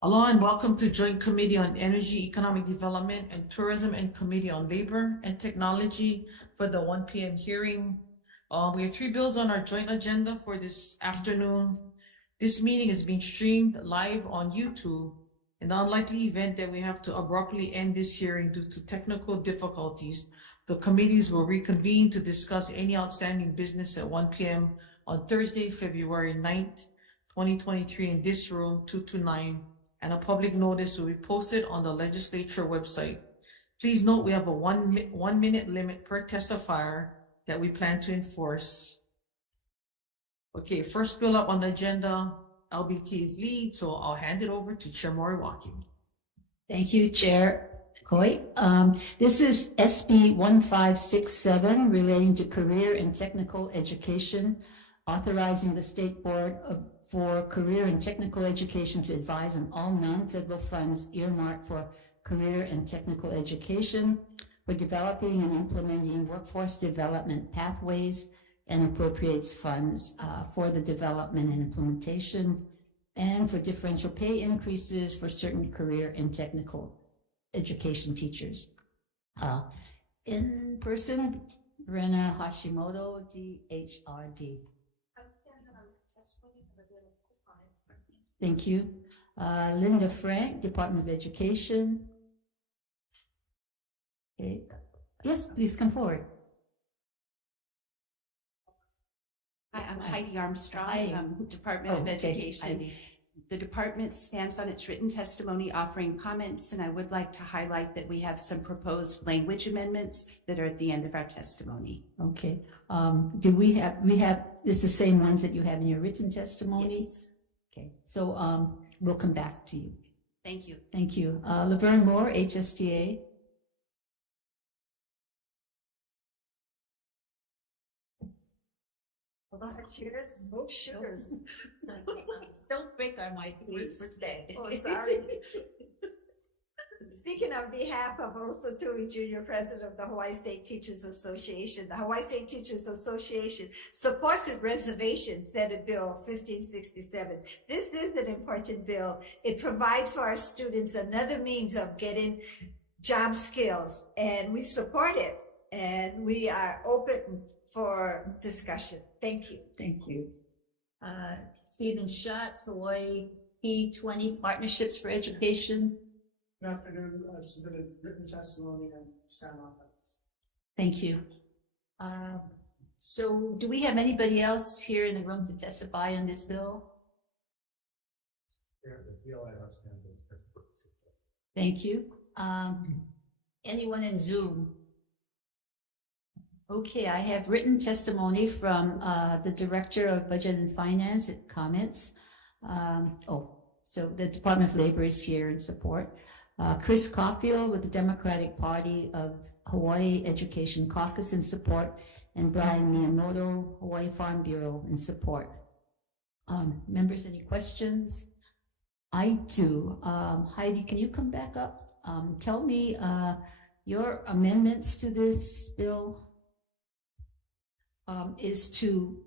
Hello and welcome to Joint Committee on Energy, Economic Development and Tourism and Committee on Labor and Technology for the 1 p.m. hearing. We have 3 bills on our joint agenda for this afternoon. This meeting is being streamed live on YouTube. In the unlikely event that we have to abruptly end this hearing due to technical difficulties, the committees will reconvene to discuss any outstanding business at 1 p.m. on Thursday, February 9th, 2023 in this room 229, and a public notice will be posted on the legislature website. Please note we have a one minute limit per testifier that we plan to enforce. Okay, first bill up on the agenda, LBT is lead, so I'll hand it over to Chair Moriwaki. Thank you, Chair Coy. This is SB 1567 relating to career and technical education, authorizing the State Board for Career and Technical Education to advise on all non-federal funds earmarked for career and technical education, for developing and implementing workforce development pathways, and appropriates funds for the development and implementation, and for differential pay increases for certain career and technical education teachers. In person, Rena Hashimoto, DHRD. Thank you. Linda Frank, Department of Education. Okay. Yes, please come forward. Hi, I'm Heidi Armstrong, Department of Education. Okay. The department stands on its written testimony offering comments, and I would like to highlight that we have some proposed language amendments that are at the end of our testimony. Okay. Do we have it's the same ones that you have in your written testimony? Yes. Okay. So we'll come back to you. Thank you. Thank you. Laverne Moore, HSTA. Cheers. Oh, sugars. Don't break our mic, please. Oh, sorry. Speaking on behalf of also Tui Jr., President of the Hawaii State Teachers Association, the Hawaii State Teachers Association supports with reservation Senate Bill 1567. This is an important bill. It provides for our students another means of getting job skills, and we support it, and we are open for discussion. Thank you. Thank you. Stephen Schatz, Hawaii E20 Partnerships for Education. Good afternoon. I've submitted written testimony and stand on that. Thank you. So do we have anybody else here in the room to testify on this bill? Thank you. Anyone in Zoom? Okay, I have written testimony from the Director of Budget and Finance. It comments. So the Department of Labor is here in support. Chris Caulfield with the Democratic Party of Hawaii Education Caucus in support, and Brian Miyamoto, Hawaii Farm Bureau in support. Members, any questions? I do. Heidi, can you come back up? Tell me your amendments to this bill. Is to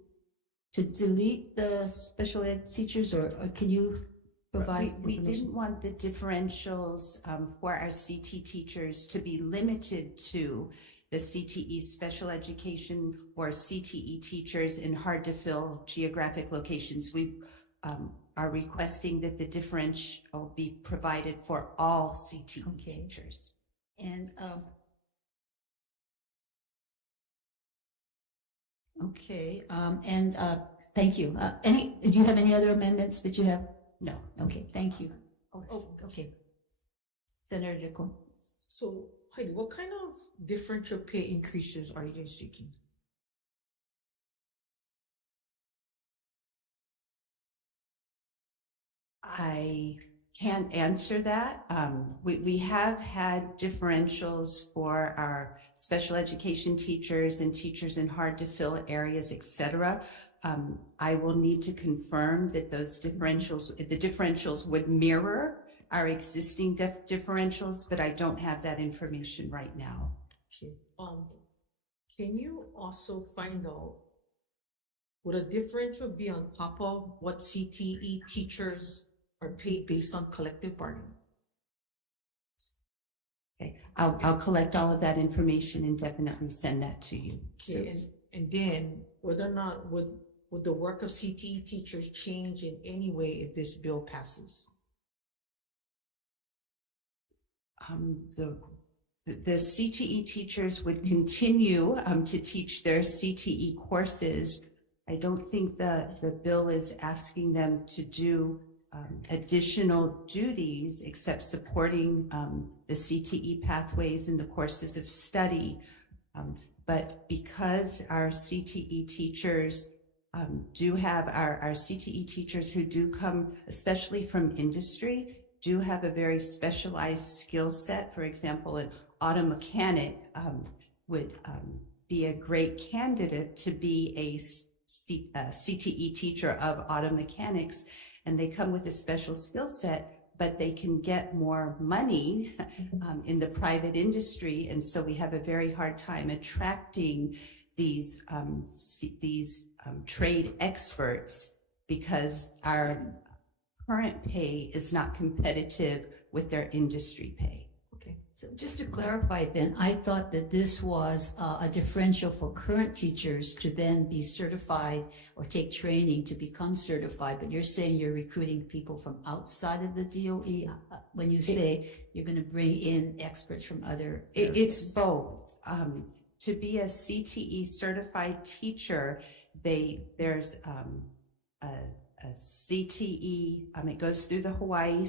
delete the special ed teachers, or can you provide We didn't want the differentials for our CT teachers to be limited to the CTE special education or CTE teachers in hard to fill geographic locations. We are requesting that the differential be provided for all CTE teachers. And thank you. Do you have any other amendments that you have? No. Okay, thank you. Okay. Senator Dicko. So Heidi, what kind of differential pay increases are you seeking? I can't answer that. We have had differentials for our special education teachers and teachers in hard to fill areas, etc. I will need to confirm that those differentials would mirror our existing differentials, but I don't have that information right now. Okay. Can you also find out, would a differential be on top of what CTE teachers are paid based on collective bargaining. Okay, I'll collect all of that information and definitely send that to you. Okay, and then whether or not would the work of CTE teachers change in any way if this bill passes? The CTE teachers would continue to teach their CTE courses. I don't think the bill is asking them to do additional duties except supporting the CTE pathways and the courses of study. But because our CTE teachers do have our CTE teachers who do come, especially from industry, do have a very specialized skill set. For example, an auto mechanic would be a great candidate to be a CTE teacher of auto mechanics, and they come with a special skill set, but they can get more money in the private industry, and so we have a very hard time attracting these trade experts because our current pay is not competitive with their industry pay. Okay, so just to clarify then, I thought that this was a differential for current teachers to then be certified or take training to become certified, but you're saying you're recruiting people from outside of the DOE when you say you're going to bring in experts from other areas. It's both. To be a CTE certified teacher, there's a CTE, it goes through the Hawaii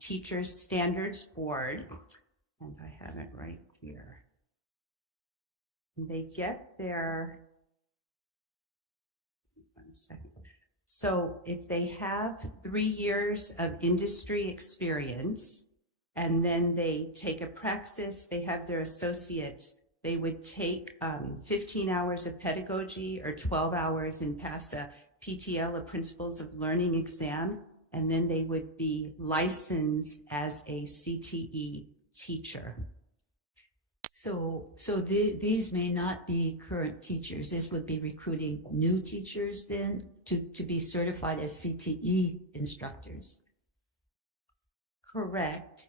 Teachers Standards Board, and I have it right here. And they get their, one second. So if they have 3 years of industry experience, and then they take a praxis, they have their associates, they would take 15 hours of pedagogy or 12 hours and pass a PTL, a Principles of Learning exam, and then they would be licensed as a CTE teacher. So these may not be current teachers. This would be recruiting new teachers then to be certified as CTE instructors. Correct.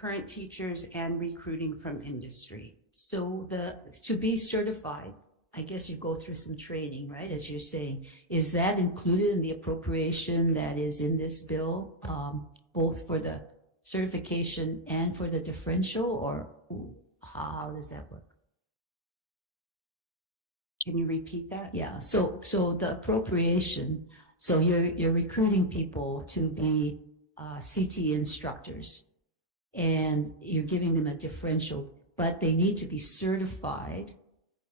Current teachers and recruiting from industry. So to be certified, I guess you go through some training, right? As you're saying, is that included in the appropriation that is in this bill, both for the certification and for the differential, or how does that work? Can you repeat that? Yeah. So the appropriation. So you're recruiting people to be CTE instructors, and you're giving them a differential, but they need to be certified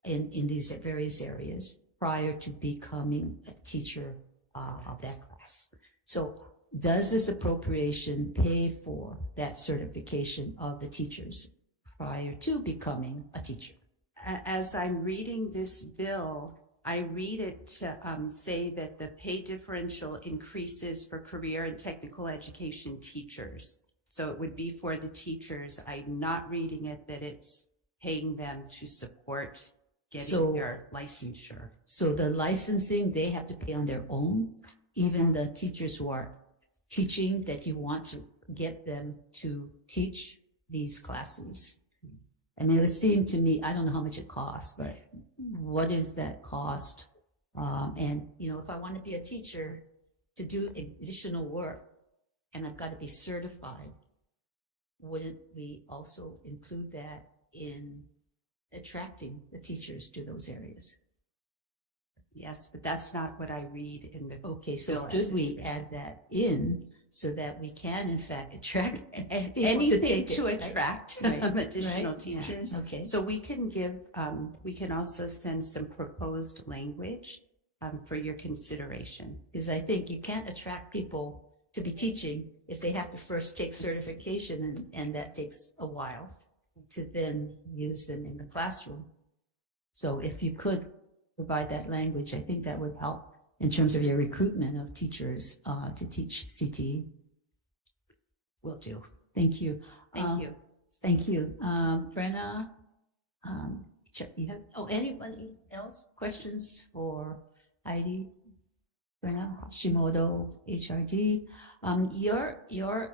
in these various areas prior to becoming a teacher of that class. So does this appropriation pay for that certification of the teachers prior to becoming a teacher? As I'm reading this bill, I read it to say that the pay differential increases for career and technical education teachers. So it would be for the teachers. I'm not reading it that it's paying them to support getting their licensure. So the licensing, they have to pay on their own, even the teachers who are teaching, that you want to get them to teach these classes. And it would seem to me, I don't know how much it costs, but what is that cost? And, if I want to be a teacher to do additional work and I've got to be certified, wouldn't we also include that in attracting the teachers to those areas? Yes, but that's not what I read in the Okay, so should we add that in so that we can in fact attract anything to attract additional teachers? Yeah. Okay. So we can give, we can also send some proposed language for your consideration. Because I think you can't attract people to be teaching if they have to first take certification, and that takes a while to then use them in the classroom. So if you could provide that language, I think that would help in terms of your recruitment of teachers to teach CTE. Will do. Thank you. Thank you. Thank you. Brenna, you have, anybody else? Questions for Heidi? Brenna Hashimoto, HRD. Your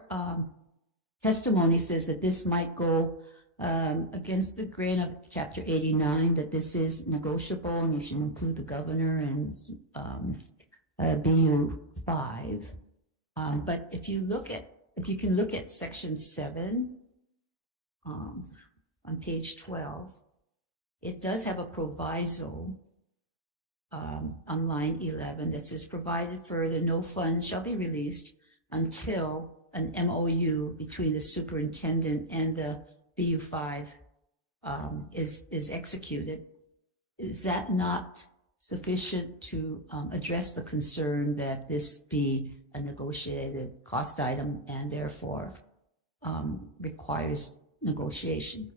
testimony says that this might go against the grain of Chapter 89, that this is negotiable and you should include the governor and BU 5. But if you can look at Section 7 on page 12, it does have a proviso on line 11 that says, provided further, no funds shall be released until an MOU between the superintendent and the BU5 is executed. Is that not sufficient to address the concern that this be a negotiated cost item and therefore requires negotiation?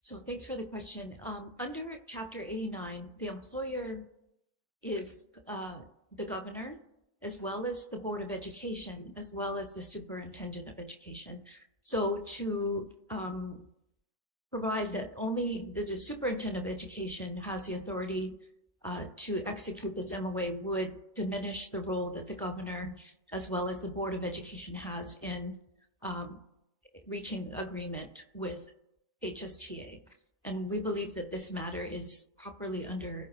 So thanks for the question. Under Chapter 89, the employer is the governor, as well as the Board of Education, as well as the Superintendent of Education. So to provide that only the Superintendent of Education has the authority to execute this MOA would diminish the role that the governor, as well as the Board of Education, has in reaching agreement with HSTA. And we believe that this matter is properly under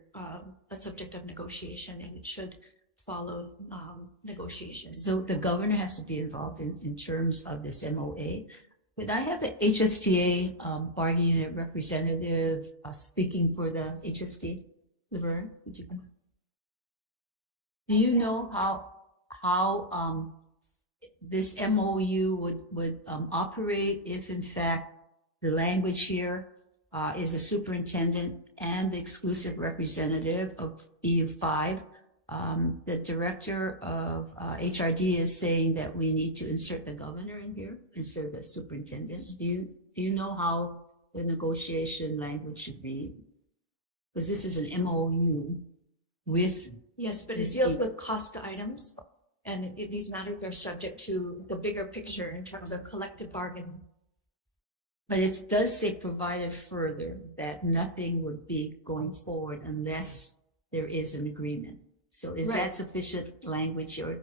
a subject of negotiation, and it should follow negotiations. So the governor has to be involved in terms of this MOA. Could I have the HSTA bargaining unit representative speaking for the HST? Laverne, would you? Do you know how this MOU would operate if, in fact, the language here is a superintendent and the exclusive representative of BU5? The director of HRD is saying that we need to insert the governor in here instead of the superintendent. Do you know how the negotiation language should be? Because this is an MOU with... Yes, but it deals with cost items, and these matters are subject to the bigger picture in terms of collective bargaining. But it does say provided further that nothing would be going forward unless there is an agreement. So is that sufficient language? Or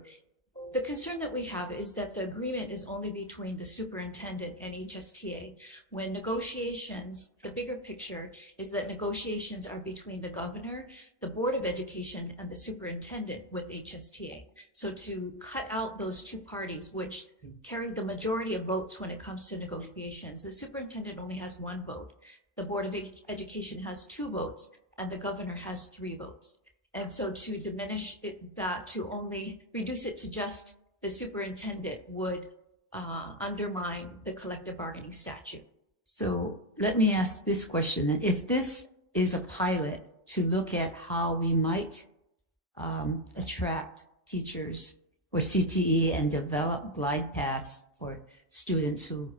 the concern that we have is that the agreement is only between the superintendent and HSTA, when negotiations, the bigger picture is that negotiations are between the governor, the Board of Education, and the superintendent with HSTA. So to cut out those two parties, which carry the majority of votes when it comes to negotiations, the superintendent only has 1 vote, the Board of Education has 2 votes, and the governor has 3 votes. And so to diminish that, to only reduce it to just the superintendent would undermine the collective bargaining statute. So let me ask this question. If this is a pilot to look at how we might attract teachers for CTE and develop glide paths for students who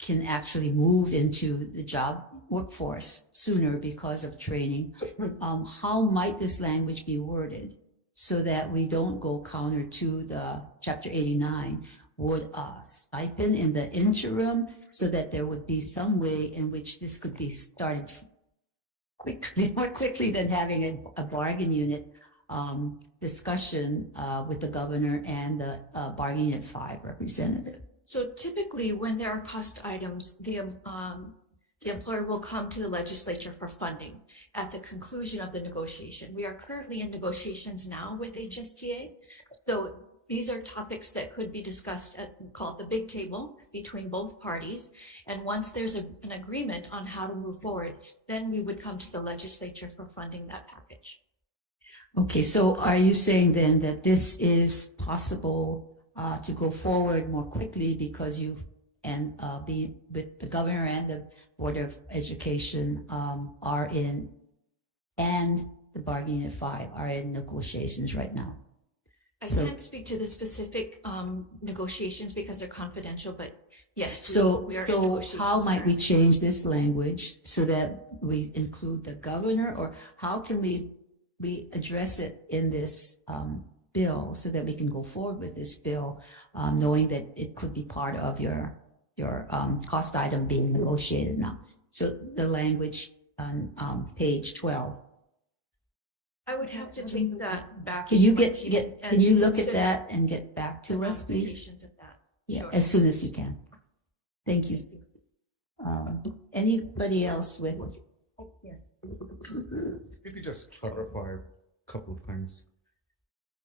can actually move into the job workforce sooner because of training, how might this language be worded so that we don't go counter to the Chapter 89? Would a stipend in the interim so that there would be some way in which this could be started quickly, more quickly than having a bargain unit discussion with the governor and the bargain unit 5 representative? So typically when there are cost items, the employer will come to the legislature for funding at the conclusion of the negotiation. We are currently in negotiations now with HSTA. So these are topics that could be discussed at, called the big table, between both parties. And once there's an agreement on how to move forward, then we would come to the legislature for funding that package. Okay, so are you saying then that this is possible to go forward more quickly because you and be with the governor and the Board of Education are in, and the bargaining unit 5 are in negotiations right now? I can't speak to the specific negotiations because they're confidential, but yes, we are in negotiations. So how might we change this language so that we include the governor, or how can we address it in this bill so that we can go forward with this bill, knowing that it could be part of your cost item being negotiated now. So the language on page 12. I would have to take that back. Can you to my get, team get, and can you look at consider that and get back to the us, please? ramifications of that. Yeah, Sure. as soon as you can. Thank you. Anybody else with? Yes. If you could just clarify a couple of things.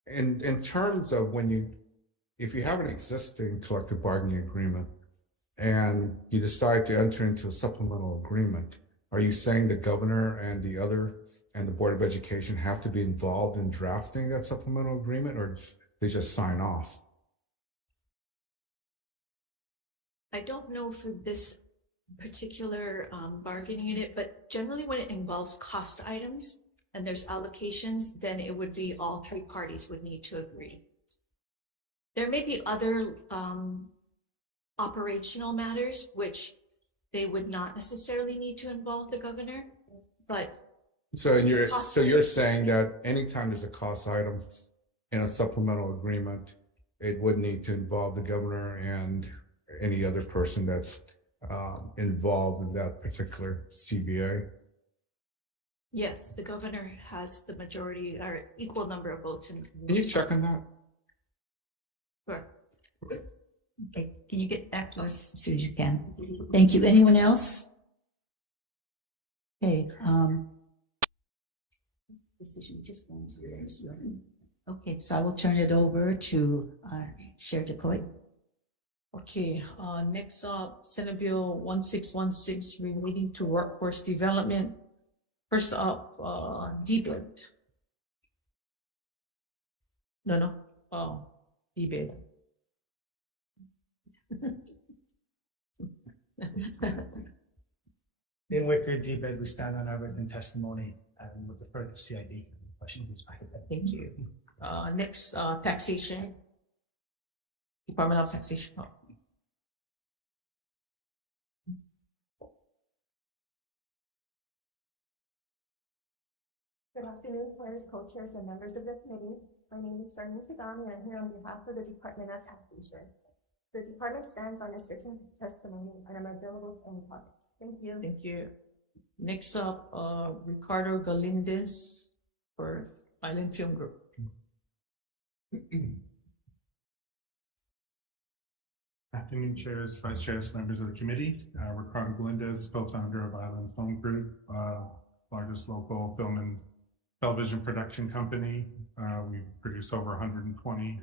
In terms of if you have an existing collective bargaining agreement and you decide to enter into a supplemental agreement, are you saying the governor and the Board of Education have to be involved in drafting that supplemental agreement, or they just sign off? I don't know for this particular bargaining unit, but generally when it involves cost items and there's allocations, then it would be all three parties would need to agree. There may be other operational matters which they would not necessarily need to involve the governor, but So you're saying that anytime there's a cost item in a supplemental agreement, it would need to involve the governor and any other person that's involved in that particular CBA? yes, the governor has the majority or equal number of votes in. Can you check on that? Sure. Okay, can you get back to us as soon as you can? Thank you. Anyone else? Okay, decision just going to. Okay, so I will turn it over to Chair DeCoy. Okay, next up, Senate Bill 1616 relating to workforce development. First up, debate. No, debate. In Wicked debate, we stand on our written testimony and would defer to CID. Questions? Thank you. Next, taxation. Department of Taxation. Good afternoon, players, co-chairs, and members of the committee. My name is Sarnita Tagami, and I'm here on behalf of the Department of Taxation. The department stands on its written testimony, and I'm available to any comments. Thank you. Thank you. Next up, Ricardo Galindez for Island Film Group. Afternoon, chairs, vice chairs, members of the committee. Ricardo Galindez, co-founder of Island Film Group, largest local film and television production company. We've produced over 120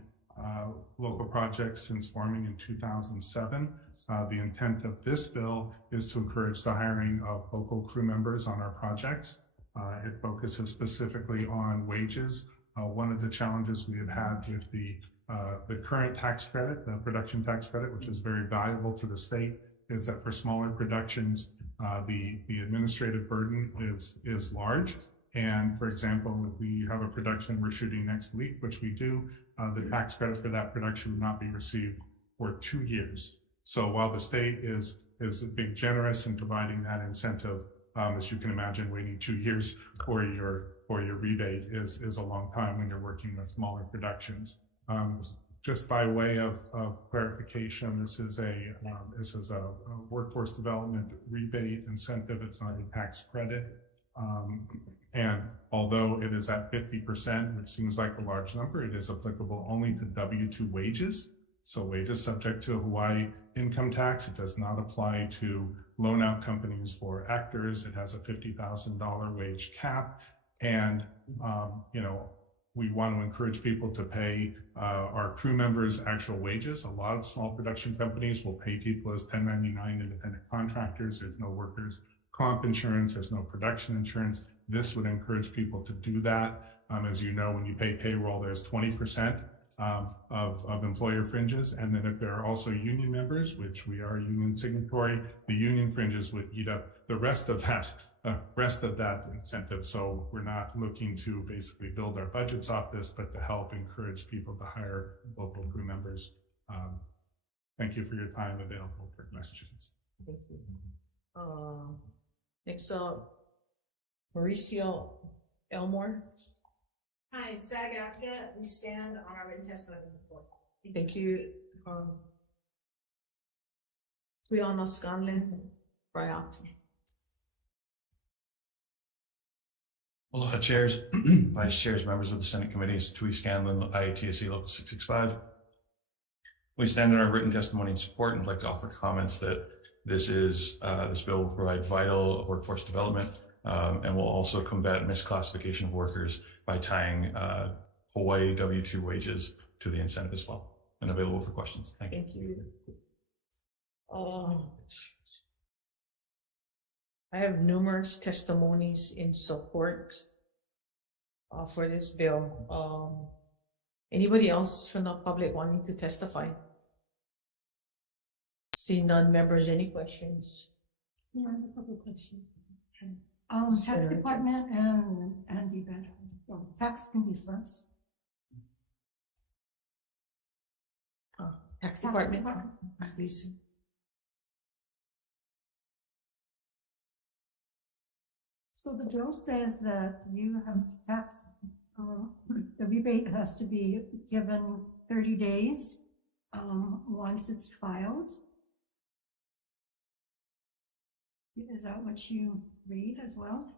local projects since forming in 2007. The intent of this bill is to encourage the hiring of local crew members on our projects. It focuses specifically on wages. One of the challenges we have had with the current tax credit, the production tax credit, which is very valuable to the state, is that for smaller productions, the administrative burden is large. And for example, if we have a production we're shooting next week, which we do, the tax credit for that production would not be received for 2 years. So while the state is being generous in providing that incentive, as you can imagine, waiting 2 years for your rebate is a long time when you're working with smaller productions. Just by way of clarification, this is a workforce development rebate incentive. It's not a tax credit. And although it is at 50%, which seems like a large number, it is applicable only to W-2 wages. So wages subject to Hawaii income tax. It does not apply to loan out companies for actors. It has a $50,000 wage cap. And, we want to encourage people to pay our crew members actual wages. A lot of small production companies will pay people as 1099 independent contractors. There's no workers' comp insurance. There's no production insurance. This would encourage people to do that. As you know, when you pay payroll, there's 20% of employer fringes. And then if there are also union members, which we are union signatory, the union fringes would eat up the rest of that incentive. So we're not looking to basically build our budgets off this, but to help encourage people to hire local crew members. Thank you for your time. Available for questions. Thank you. Next up, Mauricio Elmore. Hi, SAG-AFTRA. We stand on our written testimony report. Thank you. Brianna Scanlon, Briat. Aloha chairs, vice chairs, members of the Senate committees, Tui Scanlon, IATSE Local 665. We stand in our written testimony in support and would like to offer comments that this bill will provide vital workforce development and will also combat misclassification of workers by tying Hawaii W-2 wages to the incentive as well. And available for questions. Thank you. Thank you. I have numerous testimonies in support for this bill. Anybody else from the public wanting to testify? See none. Members, any questions? Yeah, I have a couple of questions. Tax Senator. department and DBED. So tax can be first. Tax department, please. So the bill says that you have tax, the rebate has to be given 30 days once it's filed. Is that what you read as well?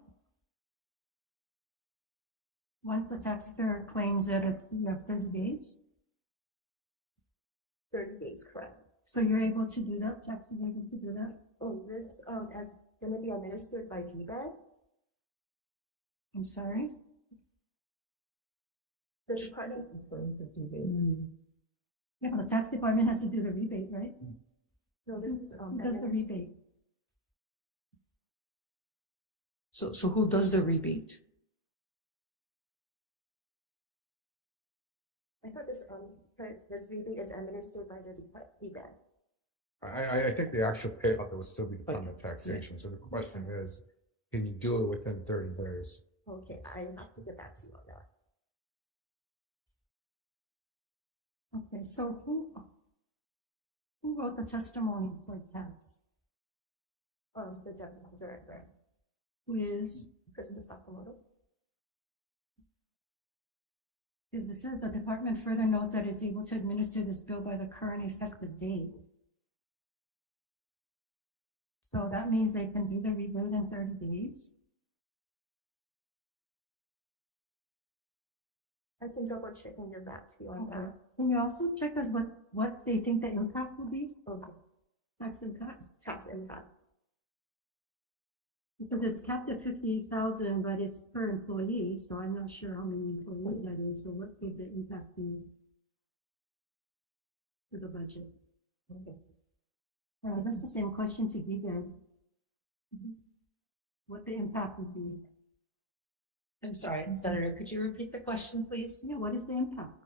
Once the taxpayer claims that you have 30 days? 30 days, correct. So you're able to do that, tax is able to do that? Oh, this is going to be administered by DBED. I'm sorry? The department, Yeah, the tax department has to do the rebate, right? no, this is, Who does the rebate? So who does the rebate? I thought this rebate is administered by the DBED. I think the actual payout will still be Department of Taxation. So the question is, can you do it within 30 days? Okay, I have to get back to you on that. Okay, so who wrote the testimony for tax? The deputy director, Who is, Kristen Sakamoto. is it said the department further notes that it's able to administer this bill by the current effective date. So that means they can do the rebate in 30 days. I can double check and get back to you on that. Can you also check us what they think the impact will be? Okay. Tax impact? Tax impact. Because it's capped at 58,000, but it's per employee, so I'm not sure how many employees that is. So what could the impact be to the budget? Okay. That's the same question to DBED. What the impact would be? I'm sorry, Senator, could you repeat the question, please? Yeah, what is the impact?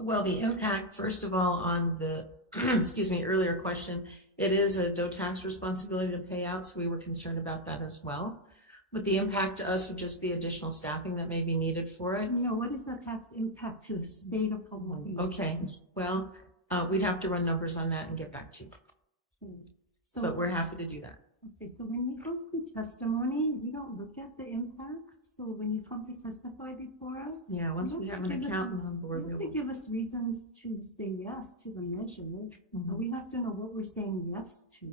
Well, the impact, first of all, on the, excuse me, earlier question, it is a DOE tax responsibility to pay out, so we were concerned about that as well. But the impact to us would just be additional staffing that may be needed for it. No, what is the tax impact to the state of Hawaii? Okay, well, we'd have to run numbers on that and get back to you, So, but we're happy to do that. okay, so when you go through testimony, you don't look at the impacts. So when you come to testify before us, Yeah, once we have an accountant on board, you have we'll. to give us reasons to say yes to the measure. We have to know what we're saying yes to.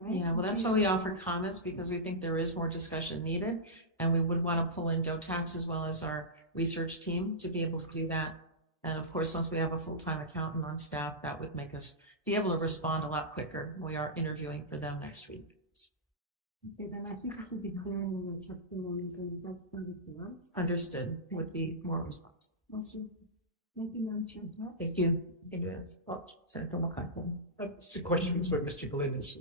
Right? Yeah, well, that's why we offer comments, because we think there is more discussion needed, and we would want to pull in DOE tax as well as our research team to be able to do that. And of course, once we have a full-time accountant on staff, that would make us be able to respond a lot quicker. We are interviewing for them next week. Okay, then I think it should be clear in your testimonies, and that's going to be for us. Understood, would be more responsive. Also, thank you, Madam Chair. Thank you. Oh, Senator McCarthy. It's a question for Mr. Galindez.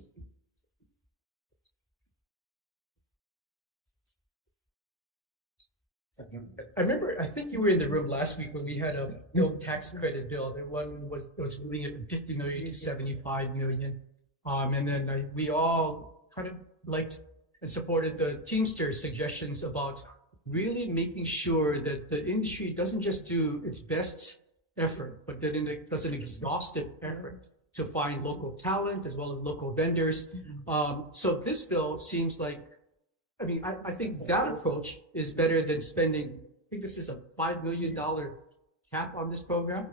I remember, I think you were in the room last week when we had a tax credit bill. That one was moving it from 50 million to 75 million. And then we all kind of liked and supported the Teamsters suggestions about really making sure that the industry doesn't just do its best effort, but that it does an exhaustive effort to find local talent as well as local vendors. So this bill seems like, I mean, I think that approach is better than spending, I think this is a $5 million cap on this program,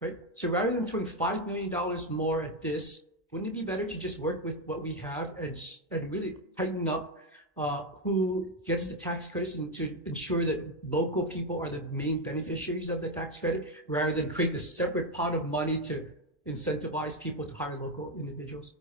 right? So rather than throwing $5 million more at this wouldn't it be better to just work with what we have and really tighten up who gets the tax credits and to ensure that local people are the main beneficiaries of the tax credit rather than create this separate pot of money to incentivize people to hire local individuals?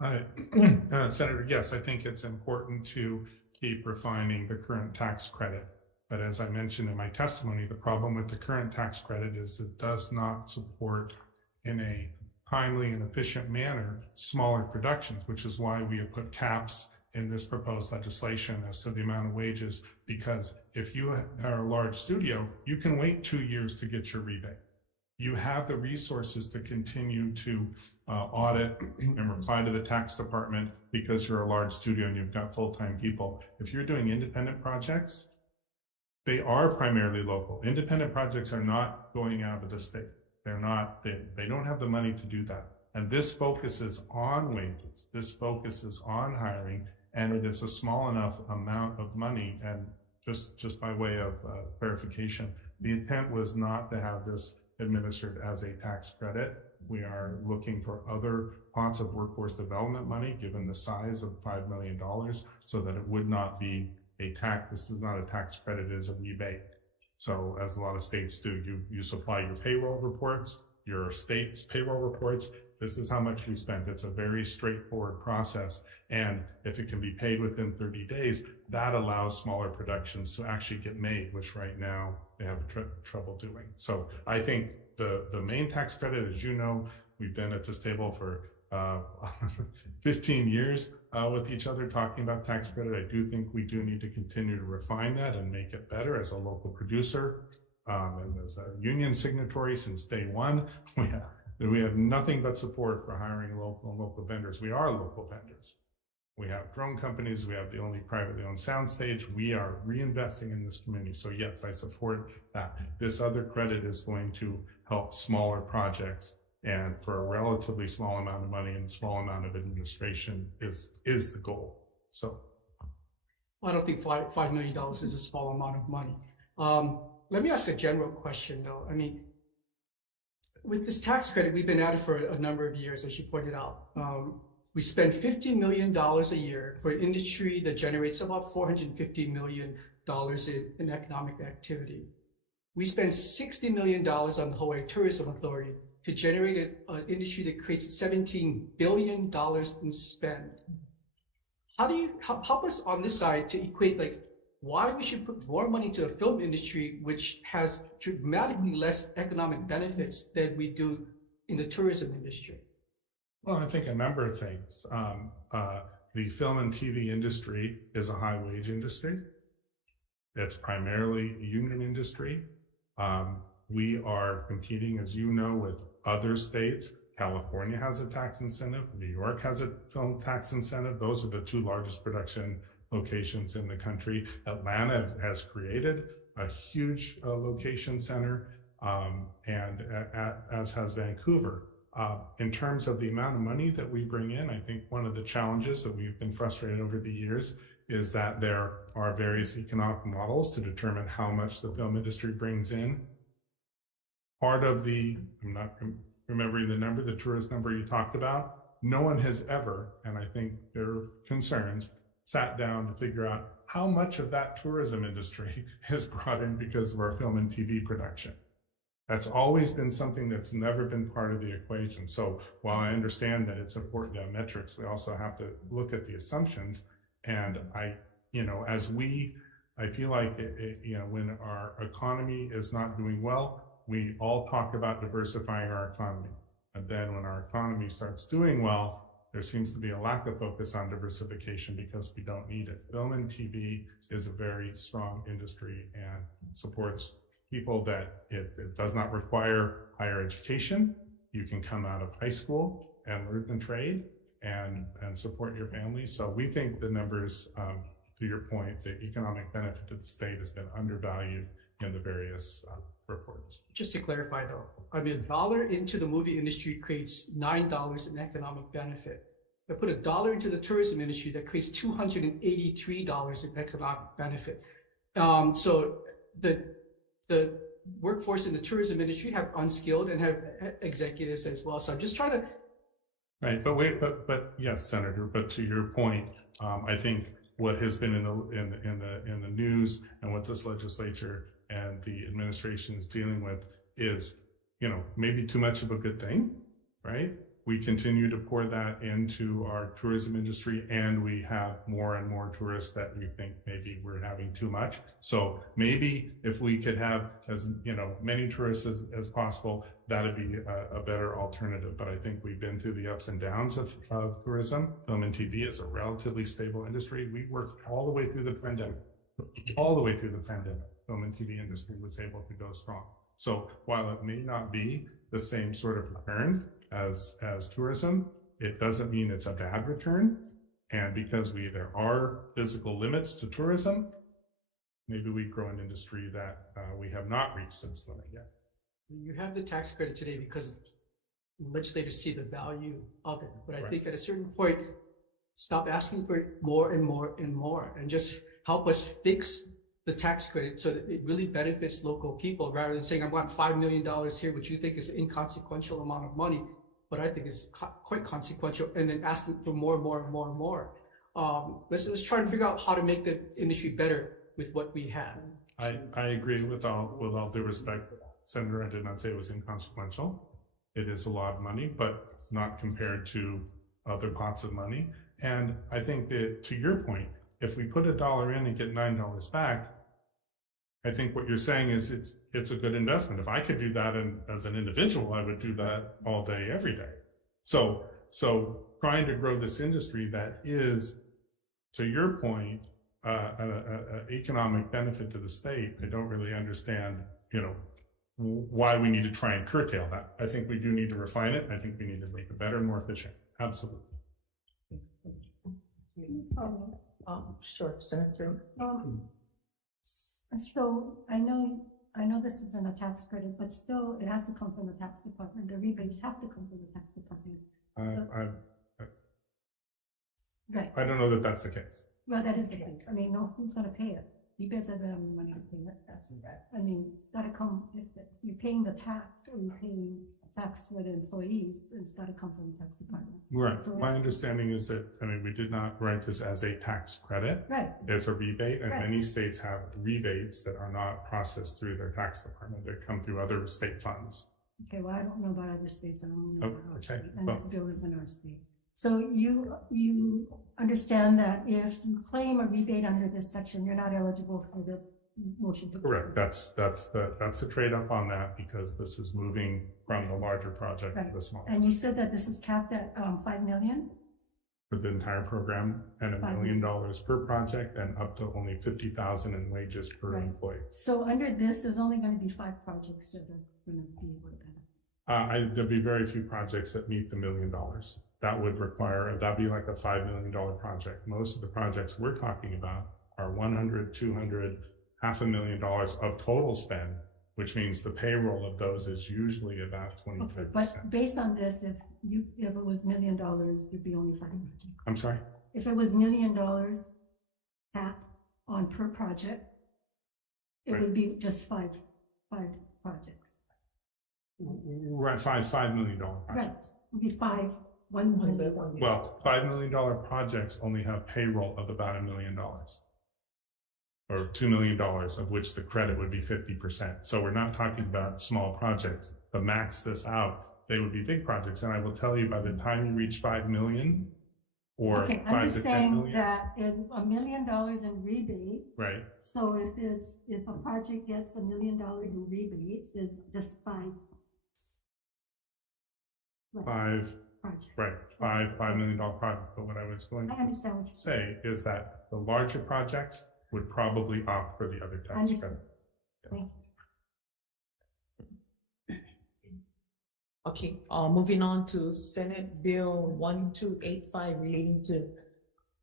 Senator, yes, I think it's important to keep refining the current tax credit. But as I mentioned in my testimony, the problem with the current tax credit is it does not support in a timely and efficient manner smaller productions, which is why we have put caps in this proposed legislation as to the amount of wages, because if you are a large studio, you can wait 2 years to get your rebate. You have the resources to continue to audit and reply to the tax department because you're a large studio and you've got full-time people. If you're doing independent projects, they are primarily local. Independent projects are not going out of the state. They're not, they don't have the money to do that. And this focuses on wages. This focuses on hiring, and it is a small enough amount of money. And just by way of clarification, the intent was not to have this administered as a tax credit. We are looking for other pots of workforce development money, given the size of $5 million, so that it would not be a tax. This is not a tax credit, it is a rebate. So as a lot of states do, you supply your payroll reports, your state's payroll reports. This is how much we spent. It's a very straightforward process. And if it can be paid within 30 days, that allows smaller productions to actually get made, which right now they have trouble doing. So I think the main tax credit, as you know, we've been at this table for 15 years with each other talking about tax credit. I do think we do need to continue to refine that and make it better as a local producer. And as a union signatory since day one, we have nothing but support for hiring local vendors. We are local vendors. We have drone companies. We have the only privately owned soundstage. We are reinvesting in this community. So yes, I support that. This other credit is going to help smaller projects, and for a relatively small amount of money and a small amount of administration is the goal. So I don't think $5 million is a small amount of money. Let me ask a general question though. I mean, with this tax credit, we've been at it for a number of years, as you pointed out. We spend $50 million a year for an industry that generates about $450 million in economic activity. We spend $60 million on the Hawaii Tourism Authority to generate an industry that creates $17 billion in spend. How do you help us on this side to equate like why we should put more money to a film industry which has dramatically less economic benefits than we do in the tourism industry? Well, I think a number of things. The film and TV industry is a high wage industry. It's primarily a union industry. We are competing, as you know, with other states. California has a tax incentive. New York has a film tax incentive. Those are the two largest production locations in the country. Atlanta has created a huge location center, and as has Vancouver. In terms of the amount of money that we bring in, I think one of the challenges that we've been frustrated over the years is that there are various economic models to determine how much the film industry brings in. Part of the, I'm not remembering the number, the tourist number you talked about, no one has ever, and I think there are concerns, sat down to figure out how much of that tourism industry is brought in because of our film and TV production. That's always been something that's never been part of the equation. So while I understand that it's important to have metrics, we also have to look at the assumptions. And I feel like, when our economy is not doing well, we all talk about diversifying our economy. And then when our economy starts doing well, there seems to be a lack of focus on diversification because we don't need it. Film and TV is a very strong industry and supports people that it does not require higher education. You can come out of high school and learn the trade and support your family. So we think the numbers, to your point, the economic benefit to the state has been undervalued in the various reports. Just to clarify though, I mean, $1 into the movie industry creates $9 in economic benefit. I put $1 into the tourism industry, that creates $283 in economic benefit. So the workforce in the tourism industry have unskilled and have executives as well. So I'm just trying to Right, but yes, Senator, but to your point, I think what has been in the news and what this legislature and the administration is dealing with is, maybe too much of a good thing, right? We continue to pour that into our tourism industry, and we have more and more tourists that we think maybe we're having too much. So maybe if we could have as many tourists as possible, that'd be a better alternative. But I think we've been through the ups and downs of tourism. Film and TV is a relatively stable industry. We worked all the way through the pandemic. Film and TV industry was able to go strong. So while it may not be the same sort of return as tourism, it doesn't mean it's a bad return. And because there are physical limits to tourism, maybe we grow an industry that we have not reached its limit yet. You have the tax credit today because legislators see the value of it. But I Right. think at a certain point, stop asking for more and more and more, and just help us fix the tax credit so that it really benefits local people, rather than saying, I want $5 million here, which you think is an inconsequential amount of money, but I think is quite consequential, and then asking for more and more and more and more. Let's try to figure out how to make the industry better with what we have. I agree with all due respect, Senator. I did not say it was inconsequential. It is a lot of money, but it's not compared to other pots of money. And I think that, to your point, if we put $1 in and get $9 back, I think what you're saying is it's a good investment. If I could do that as an individual, I would do that all day, every day. So trying to grow this industry that is, to your point, an economic benefit to the state, I don't really understand, why we need to try and curtail that. I think we do need to refine it. I think we need to make it better and more efficient. Absolutely. Sure, Senator. So I know this isn't a tax credit, but still it has to come from the tax department. The rebates have to come from the tax department. Right. I don't know that that's the case. Well, that is the case. I mean, who's gonna pay it? You guys have the money to pay it. I mean, it's gotta come, if you're paying the tax, or you're paying tax for the employees, it's gotta come from the tax department. Right. So My understanding is that, we did not write this as a tax credit. Right. It's a rebate, and Right. many states have rebates that are not processed through their tax department. They come through other state funds. Okay, well, I don't know about other states, I don't know about our Okay, state, and well- this bill is in our state. So you understand that if you claim a rebate under this section, you're not eligible for the motion to. Correct. That's a trade-off on that, because this is moving from the larger project to Right. the smaller. And you said that this is capped at 5 million? For the entire program, and $1 million per project, and up to only 50,000 in wages per Right. employee. So under this, there's only going to be 5 projects that are going to be able to benefit. There'll be very few projects that meet the $1 million. That'd be like a $5 million project. Most of the projects we're talking about are 100, 200, $500,000 of total spend, which means the payroll of those is usually about 25%. But based on this, if it was $1 million, there'd be only 5 projects. I'm sorry? If it was $1 million cap on per project, it Right. would be just five projects. Right, $5 million Right, projects. it'd be 1 million. Well, $5 million projects only have payroll of about $1 million. Or $2 million, of which the credit would be 50%. So we're not talking about small projects. To max this out, they would be big projects. And I will tell you, by the time you reach 5 million or Okay, 5 I'm to just 10 saying million, that $1 million in rebate. right? So if a project gets $1 million in rebates, it's just 5. Five, projects. right, $5 million project. But what I was going I to understand what you're saying. say is that the larger projects would probably opt for the other tax Understood. credit. Thank you. Okay, moving on to Senate Bill 1285 relating to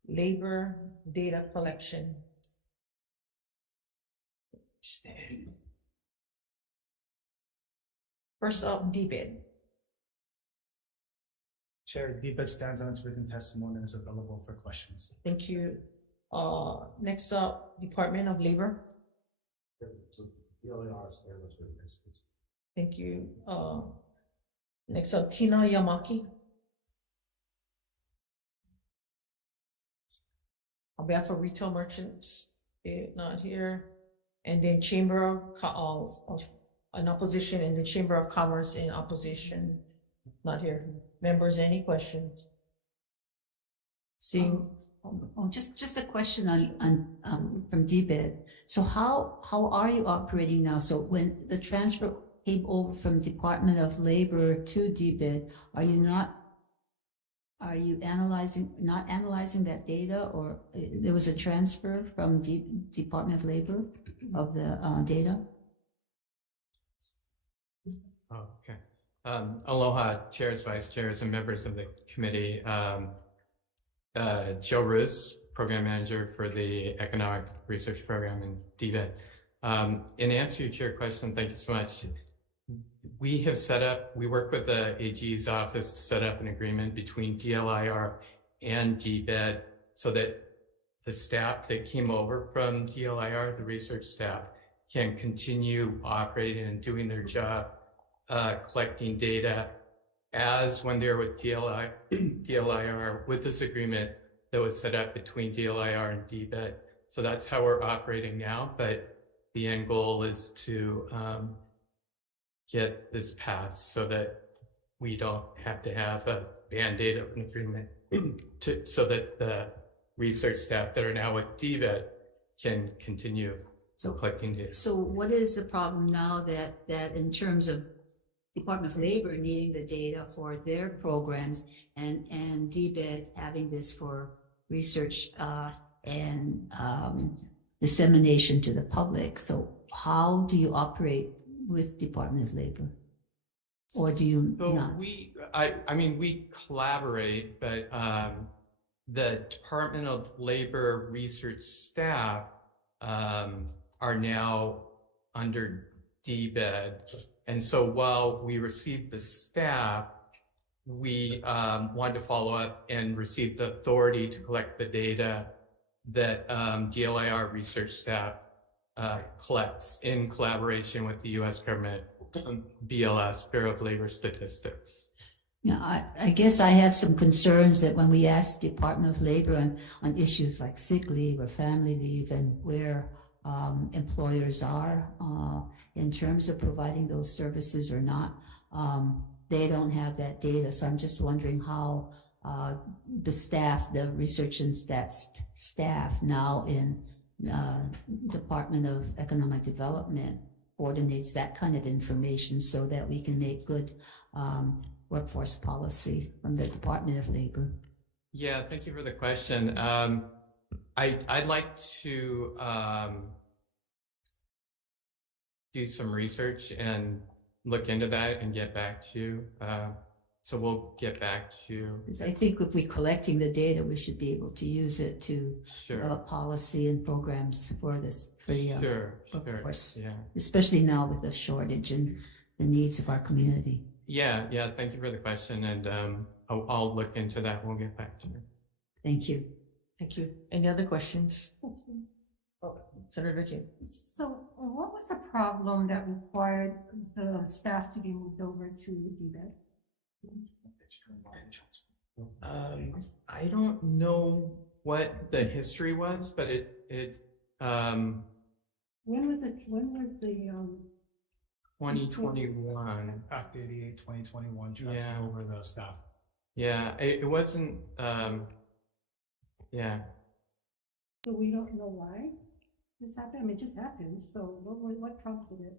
labor data collection. First up, DBID. Chair, DBID stands on its written testimony and is available for questions. Thank you. Next up, Department of Labor. Thank you. Next up, Tina Yamaki. On behalf of retail merchants, not here. And then Chamber of an opposition, and the Chamber of Commerce in opposition, not here. Members, any questions? Seeing, Just a question from DBED. So how are you operating now? So when the transfer came over from Department of Labor to DBED, are you not analyzing that data, or there was a transfer from Department of Labor of the data? Oh, okay. Aloha, chairs, vice chairs, and members of the committee. Joe Roos, program manager for the economic research program in DVET. In answer to your question, thank you so much. We work with the AG's office to set up an agreement between DLIR and DBED so that the staff that came over from DLIR, the research staff, can continue operating and doing their job, collecting data as when they're with DLIR with this agreement that was set up between DLIR and DBED. So that's how we're operating now, but the end goal is to get this passed so that we don't have to have a Band-Aid of an agreement so that the research staff that are now with DBED can continue collecting data. So what is the problem now that in terms of Department of Labor needing the data for their programs and DBED having this for research and dissemination to the public? So how do you operate with Department of Labor? Or do you not? I mean, we collaborate, but the Department of Labor research staff are now under DBED. And so while we received the staff, we wanted to follow up and receive the authority to collect the data that DLIR research staff collects in collaboration with the U.S. government, BLS, Bureau of Labor Statistics. Yeah, I guess I have some concerns that when we ask Department of Labor on issues like sick leave or family leave and where employers are in terms of providing those services or not, they don't have that data. So I'm just wondering how the staff, the research and staff now in Department of Economic Development coordinates that kind of information so that we can make good workforce policy from the Department of Labor. Yeah, thank you for the question. I'd like to do some research and look into that and get back to you. So we'll get back to you. I think if we're collecting the data, we should be able to use it to develop policy and programs for this, for the workforce, especially now with the shortage and the needs of our community. Yeah, thank you for the question, and I'll look into that and we'll get back to you. Thank you. Thank you. Any other questions? Oh, Senator King. So what was the problem that required the staff to be moved over to DBED? I don't know what the history was, but when was the 2021. Act 88, 2021, transfer over the staff. Yeah, it wasn't, yeah. So we don't know why this happened? I mean, it just happened. So what prompted it?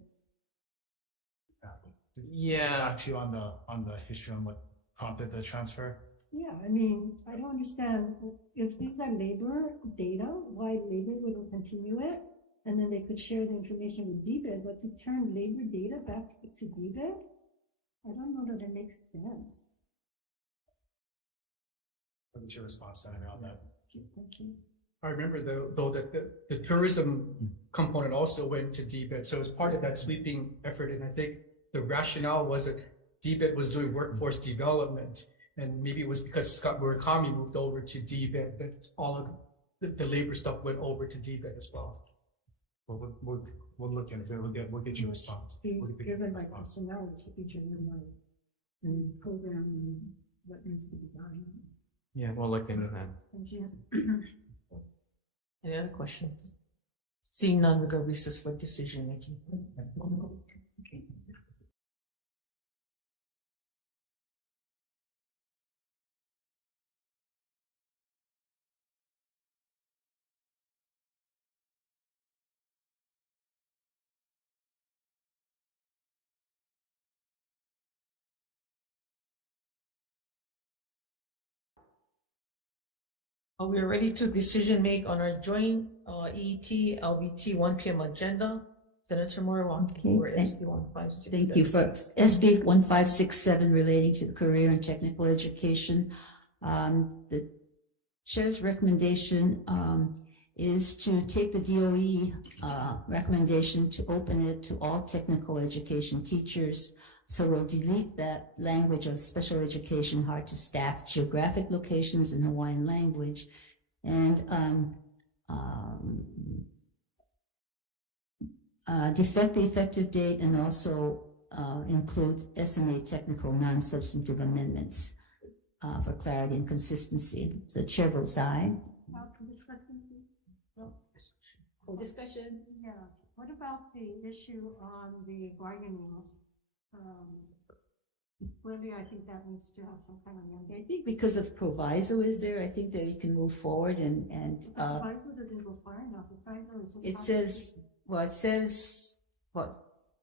Yeah. Back to you on the history on what prompted the transfer. Yeah, I mean, I don't understand if these are labor data, why labor wouldn't continue it, and then they could share the information with DBED, but to turn labor data back to DBED, I don't know that it makes sense. What's your response, Senator, on that? Thank you. I remember though that the tourism component also went to DBED, so as part of that sweeping effort, and I think the rationale was that DBED was doing workforce development, and maybe it was because Scott Murakami moved over to DBED that all of the labor stuff went over to DBED as well. We'll look into it. We'll get your response. Given by personnel, it should be driven by program and what needs to be done. Yeah, we'll look into that. Thank you. Any other questions? Seeing none, we go recess for decision making. We are ready to decision make on our joint EET-LBT 1 p.m. agenda. Senator Moore, for SB 1567. Thank you. For SB 1567 relating to the career and technical education, the chair's recommendation is to take the DOE recommendation to open it to all technical education teachers. So we'll delete that language of special education, hard to staff, geographic locations in Hawaiian language, and defect the effective date, and also include SMA technical non-substantive amendments for clarity and consistency. So chair votes aye. Discussion? Yeah. What about the issue on the bargaining? Clearly, I think that needs to have some kind of mandate. I think because of proviso is there, I think that we can move forward and Proviso doesn't go far enough. Proviso is just. it says,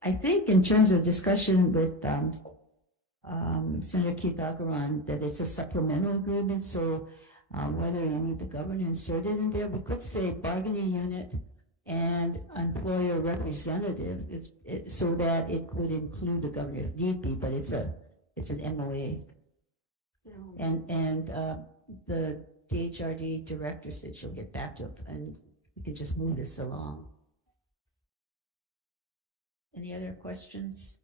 I think in terms of discussion with Senator Keith Agaran, that it's a supplemental agreement, so whether you need the governor inserted in there, we could say bargaining unit and employer representative, so that it could include the governor if need be, but it's an MOA. And the DHRD director said she'll get back to it, and we can just move this along. Any other questions,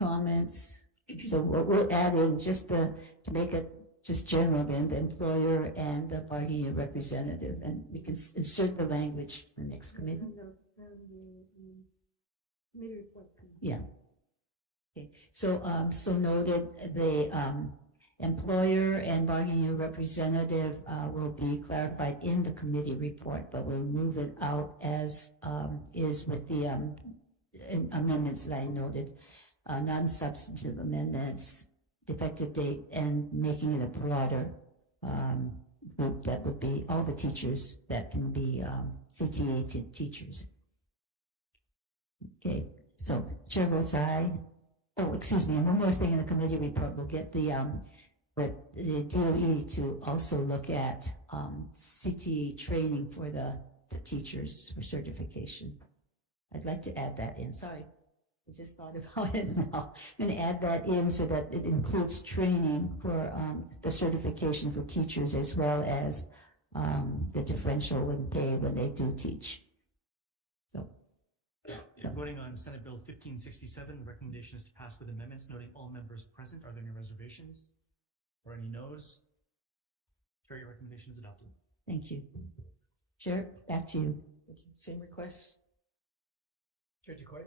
comments? So we'll add in just to make it just general, then the employer and the bargaining representative, and we can insert the language in the next committee. Yeah. Okay. So noted. The employer and bargaining representative will be clarified in the committee report, but we'll move it out as is with the amendments that I noted, non-substantive amendments, effective date, and making it a broader group that would be all the teachers that can be CTA teachers. Okay, so chair votes aye. Oh, excuse me, and one more thing in the committee report, we'll get the DOE to also look at CTE training for the teachers for certification. I'd like to add that in. Sorry, I just thought about it now. I'm going to add that in so that it includes training for the certification for teachers, as well as the differential in pay when they do teach. You're voting on Senate Bill 1567. The recommendation is to pass with amendments, noting all members present. Are there any reservations or any noes? Chair, your recommendation is adopted. Thank you. Chair, back to you. Same request. Chair Decoy?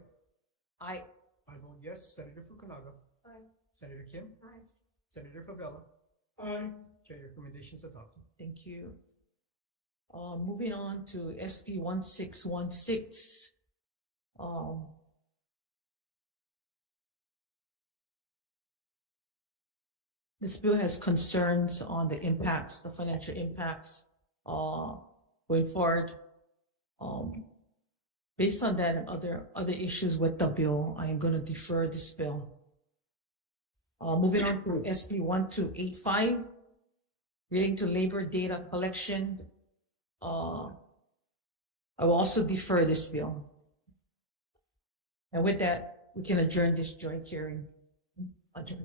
Aye. I vote yes. Senator Fukunaga? Aye. Senator Kim? Aye. Senator Favela? Aye. Chair, your recommendation is adopted. Thank you. Moving on to SB 1616. This bill has concerns on the impacts, the financial impacts going forward. Based on that and other issues with the bill, I am going to defer this bill. Moving on to SB 1285, relating to labor data collection. I will also defer this bill. And with that, we can adjourn this joint hearing. Adjourn.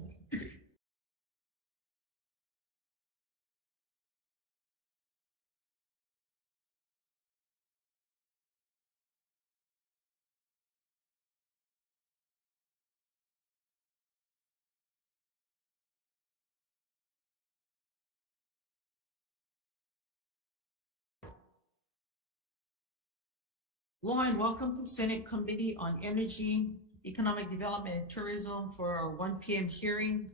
Lauren, welcome to Senate Committee on Energy, Economic Development, and Tourism for our 1 p.m. hearing.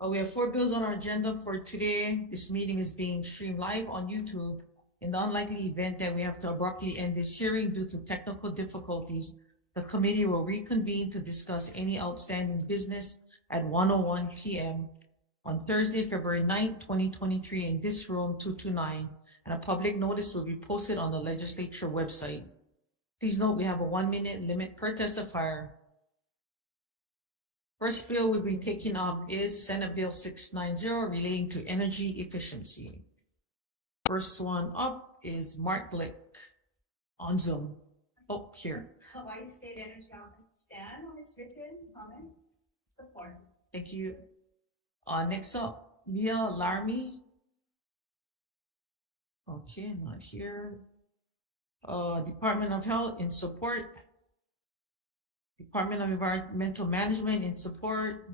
We have 4 bills on our agenda for today. This meeting is being streamed live on YouTube In the unlikely event that we have to abruptly end this hearing due to technical difficulties, the committee will reconvene to discuss any outstanding business at 1:01 p.m. on Thursday, February 9th, 2023 in this room 229, and a public notice will be posted on the legislature website. Please note we have a 1-minute limit per testifier. First bill we'll be taking up is Senate Bill 690 relating to energy efficiency. First one up is Mark Blick on Zoom. Oh, here. Hawaii State Energy Office stand on its written comments. Support. Thank you. Next up, Leah Larmy. Okay, not here. Department of Health in support. Department of Environmental Management in support.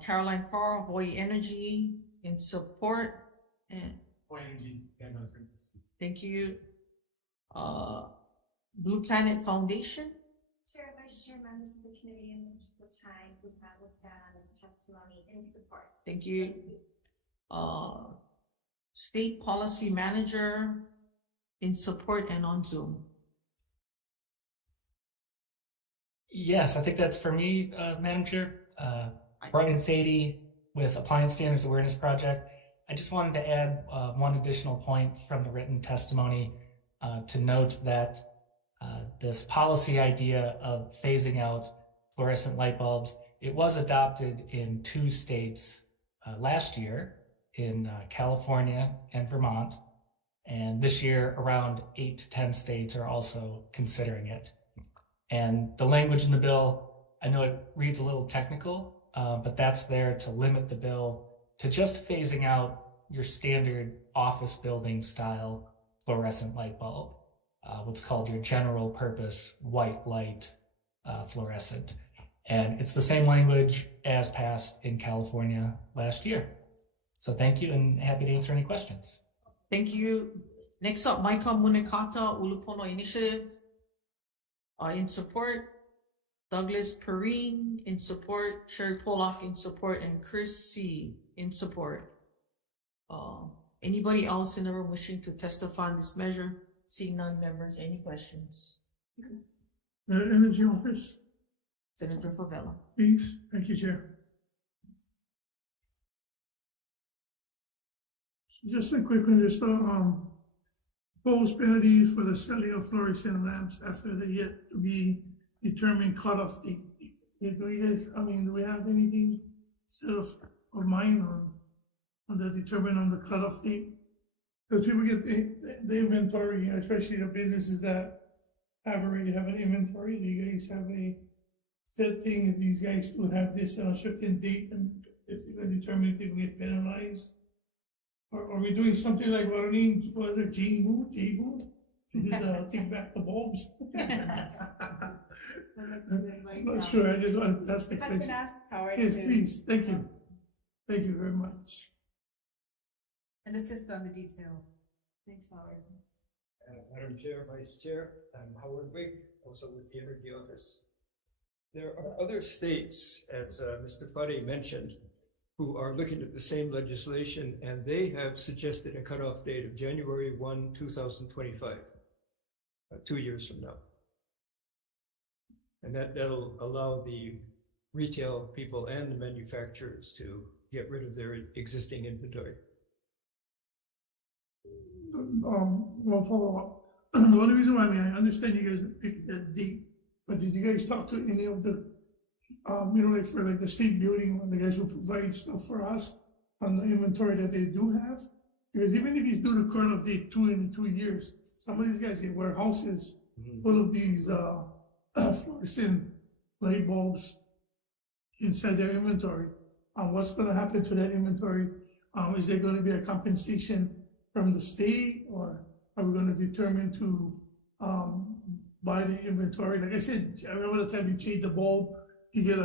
Caroline Carr, Hawai'i Energy in support. And thank you. Blue Planet Foundation. Chair, Vice Chair, members of the committee, in the interest of time, we will stand on this testimony in support. Thank you. State Policy Manager in support and on Zoom. Yes, I think that's for me, Madam Chair. Brian Thady with Appliance Standards Awareness Project. I just wanted to add one additional point from the written testimony to note that this policy idea of phasing out fluorescent light bulbs, it was adopted in 2 states last year, in California and Vermont. And this year, around 8 to 10 states are also considering it. And the language in the bill, I know it reads a little technical, but that's there to limit the bill to just phasing out your standard office building style fluorescent light bulb, what's called your general purpose white light fluorescent. And it's the same language as passed in California last year. So thank you, and happy to answer any questions. Thank you. Next up, Maika Munekata, Ulupono Initiative in support. Douglas Perrine in support. Sherry Pollock in support. And Chris C. in support. Anybody else in the room wishing to testify on this measure? Seeing none, members, any questions? The Energy Office. Senator Favela. Please, thank you, Chair. Just a quick one, just proposed penalties for the selling of fluorescent lamps after the yet to be determined cutoff date. Do you guys, do we have anything set of mind on the determination on the cutoff date? Because people get the inventory, especially the businesses that already have an inventory. Do you guys have a set thing if these guys will have this on a certain date, and if they're going to determine if they can get penalized? Or are we doing something like what I mean, for the J-Boo? She did take back the bulbs. I'm not sure, I just wanted to ask the question. Yes, please, thank you. Thank you very much. And assist on the detail. Thanks, Howard. Madam Chair, Vice Chair, I'm Howard Wig, also with the Energy Office. There are other states, as Mr. Fadi mentioned, who are looking at the same legislation, and they have suggested a cutoff date of January 1, 2025, 2 years from now. And that'll allow the retail people and the manufacturers to get rid of their existing inventory. One follow-up. The only reason why, I understand you guys picked that date, but did you guys talk to any of the like for like the state building, when the guys will provide stuff for us on the inventory that they do have? Because even if you do the cutoff date in 2 years, some of these guys get warehouses full of these fluorescent light bulbs inside their inventory. What's going to happen to that inventory? Is there going to be a compensation from the state, or are we going to determine to buy the inventory? Like I said, I remember the time you change the bulb, you get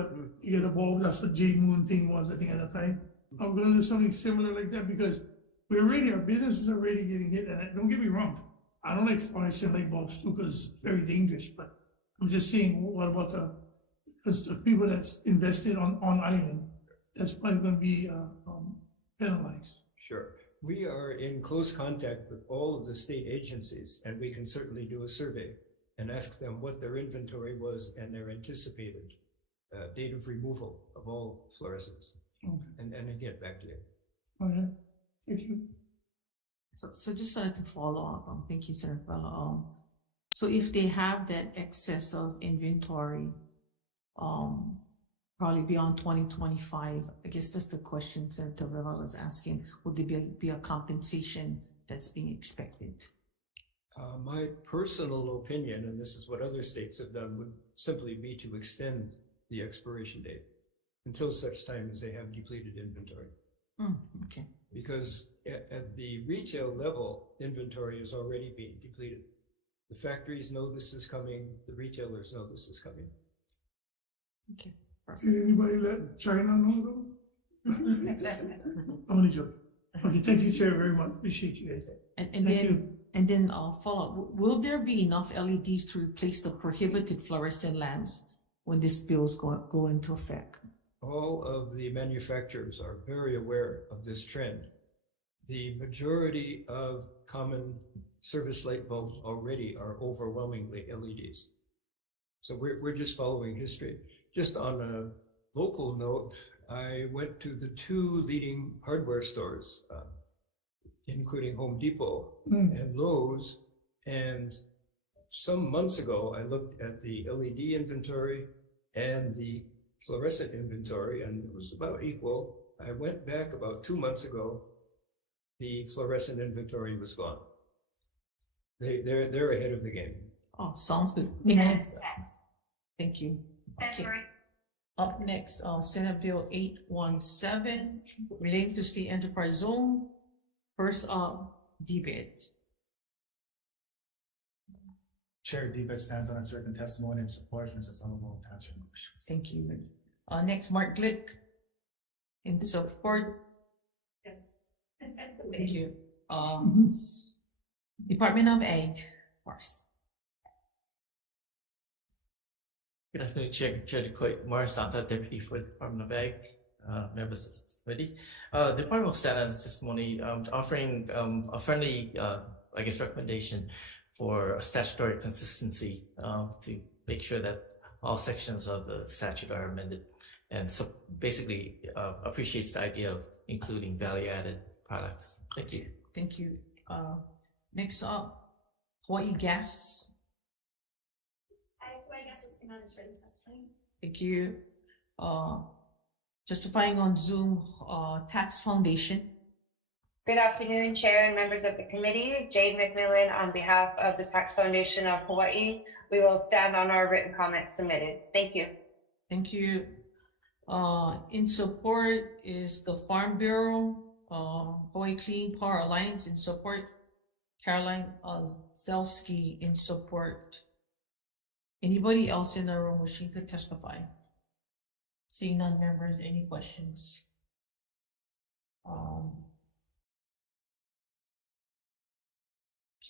a bulb. That's what J Moon thing was, I think, at that time. I'm going to do something similar like that, because our business is already getting hit. And don't get me wrong, I don't like fluorescent light bulbs too, because it's very dangerous. But I'm just saying, what about because the people that's invested on island, that's probably going to be penalized. Sure. we are in close contact with all of the state agencies, and we can certainly do a survey and ask them what their inventory was and their anticipated date of removal of all fluorescents. Okay. And then get back to you. Okay, thank you. So just wanted to follow up, thank you, Sir Bella. So if they have that excess of inventory, probably beyond 2025, I guess that's the question Senator Rivera is asking, would there be a compensation that's being expected? My personal opinion, and this is what other states have done, would simply be to extend the expiration date until such time as they have depleted inventory. Okay. Because at the retail level, inventory is already being depleted. The factories know this is coming, the retailers know this is coming. Okay. Did anybody let China know though? Only joking. Okay, thank you, Chair, very much. Appreciate you guys. And then I'll follow up. Will there be enough LEDs to replace the prohibited fluorescent lamps when this bill's go into effect? All of the manufacturers are very aware of this trend. The majority of common service light bulbs already are overwhelmingly LEDs. So we're just following history. Just on a local note, I went to the 2 leading hardware stores, including Home Depot and Lowe's, and some months ago, I looked at the LED inventory and the fluorescent inventory, and it was about equal. I went back about 2 months ago, the fluorescent inventory was gone. They're ahead of the game. Oh, sounds good. Thank you. Okay. Up next, Senate Bill 817, relating to state enterprise zone. First, debate. Chair Debet stands on its written testimony and support Mrs. Sullivan to answer questions. Thank you. Next, Mark Glick. In support. Yes. Thank you. Department of Ag, Morris. Good afternoon, Chair DeCoy, Morris Santa, Deputy for the Department of Ag, members of the committee. Department will stand as testimony offering a friendly, I guess, recommendation for a statutory consistency to make sure that all sections of the statute are amended, and so basically appreciates the idea of including value-added products. Thank you. Thank you. Next up, Hawai'i Gas. Hawai'i Gas is in on its written testimony. Thank you. Justifying on Zoom, Tax Foundation. Good afternoon, Chair and members of the committee. Jade McMillan on behalf of the Tax Foundation of Hawaii. We will stand on our written comments submitted. Thank you. Thank you. In support is the Farm Bureau, Hawaii Clean Power Alliance in support, Caroline Zelski in support. Anybody else in the room wishing to testify? Seeing none, members, any questions?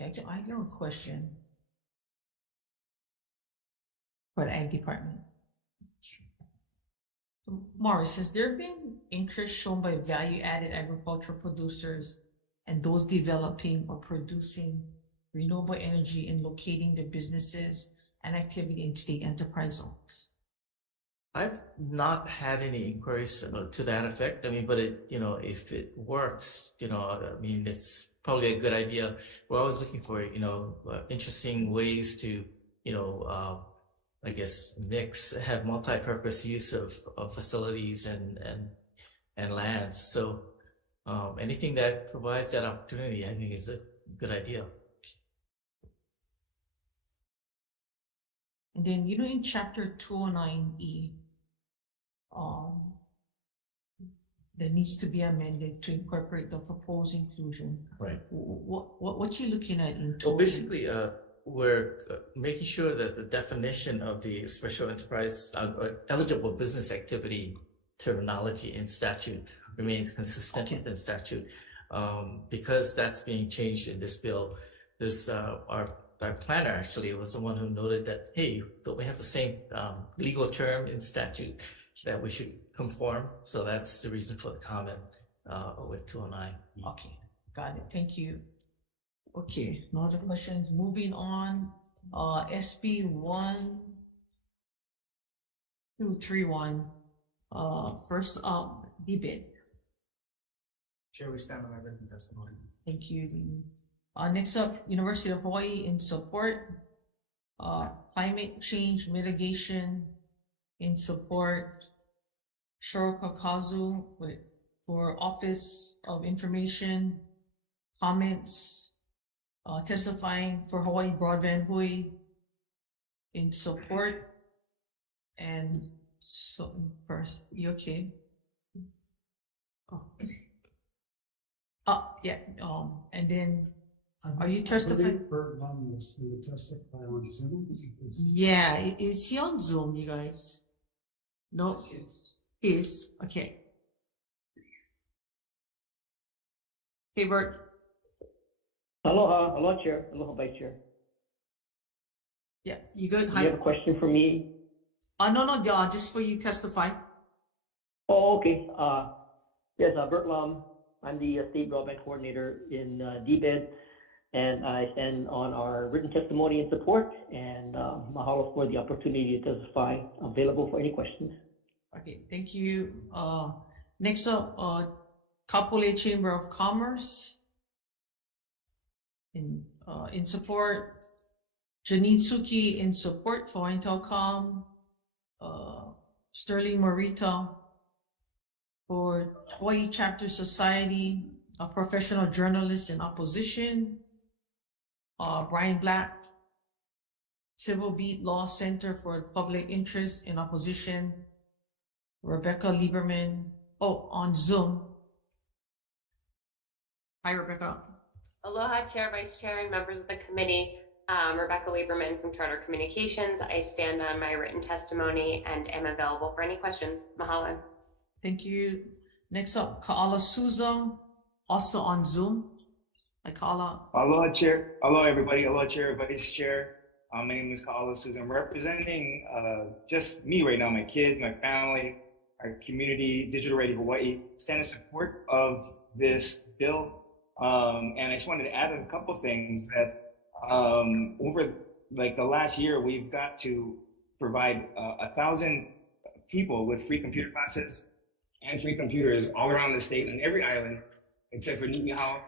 Okay, I have a question for the Ag Department. Morris, has there been interest shown by value-added agricultural producers and those developing or producing renewable energy in locating their businesses and activity in state enterprise zones? I've not had any inquiries to that effect. I mean, but it, if it works, I mean, it's probably a good idea. We're always looking for, interesting ways to, I guess, have multi-purpose use of facilities and land. So anything that provides that opportunity, I think is a good idea. And then, in chapter 209E, that needs to be amended to incorporate the proposed inclusion. Right. What you looking at in Well, basically, we're making sure that the definition of the special enterprise eligible business activity terminology in statute remains consistent within statute. Because that's being changed in this bill, this our planner actually was the one who noted that, hey, don't we have the same legal term in statute that we should conform? So that's the reason for the comment with 209. Okay, Got it, thank you. Okay, no other questions, moving on, SB 1231, first debate. Chair, we stand on our written testimony. Thank you, Dean. Next up, University of Hawaii in support, climate change mitigation in support, Shiroko Kazu for Office of Information, comments, testifying for Hawaii Broadband Hui in support, and so first, you okay? Yeah, and then, are you testifying? Bert Lum was to testify on Zoom. Yeah, is he on Zoom, you guys? No, is, okay. Hey, Bert. Aloha, aloha, Chair. Aloha, Vice Chair. Yeah, you good? Do Hi. you have a question for me? No, just for you testify. Oh, okay. Yes, Bert Lum. I'm the State Broadband Coordinator in DBED, and I stand on our written testimony in support, and mahalo for the opportunity to testify. Available for any questions. Okay, thank you. Next up, Kapolei Chamber of Commerce in support, Janine Tsuki in support for Hawaiian Telecom, Sterling Morita for Hawaii Chapter Society, a professional journalist in opposition, Brian Black, Civil Beat Law Center for Public Interest in opposition, Rebecca Lieberman, on Zoom. Hi, Rebecca. Aloha, Chair, Vice Chair, and members of the committee. Rebecca Lieberman from Charter Communications. I stand on my written testimony and am available for any questions. Mahalo. Thank you. Next up, Ka'ala Souza, also on Zoom. Hi, Ka'ala. Aloha, Chair. Aloha, everybody. Aloha, Chair, Vice Chair. My name is Ka'ala Souza. I'm representing just me right now, my kids, my family, our community, Digital Ready Hawaii, stand in support of this bill. And I just wanted to add a couple things that over like the last year, we've got to provide 1,000 people with free computer classes and free computers all around the state and every island except for Niihau.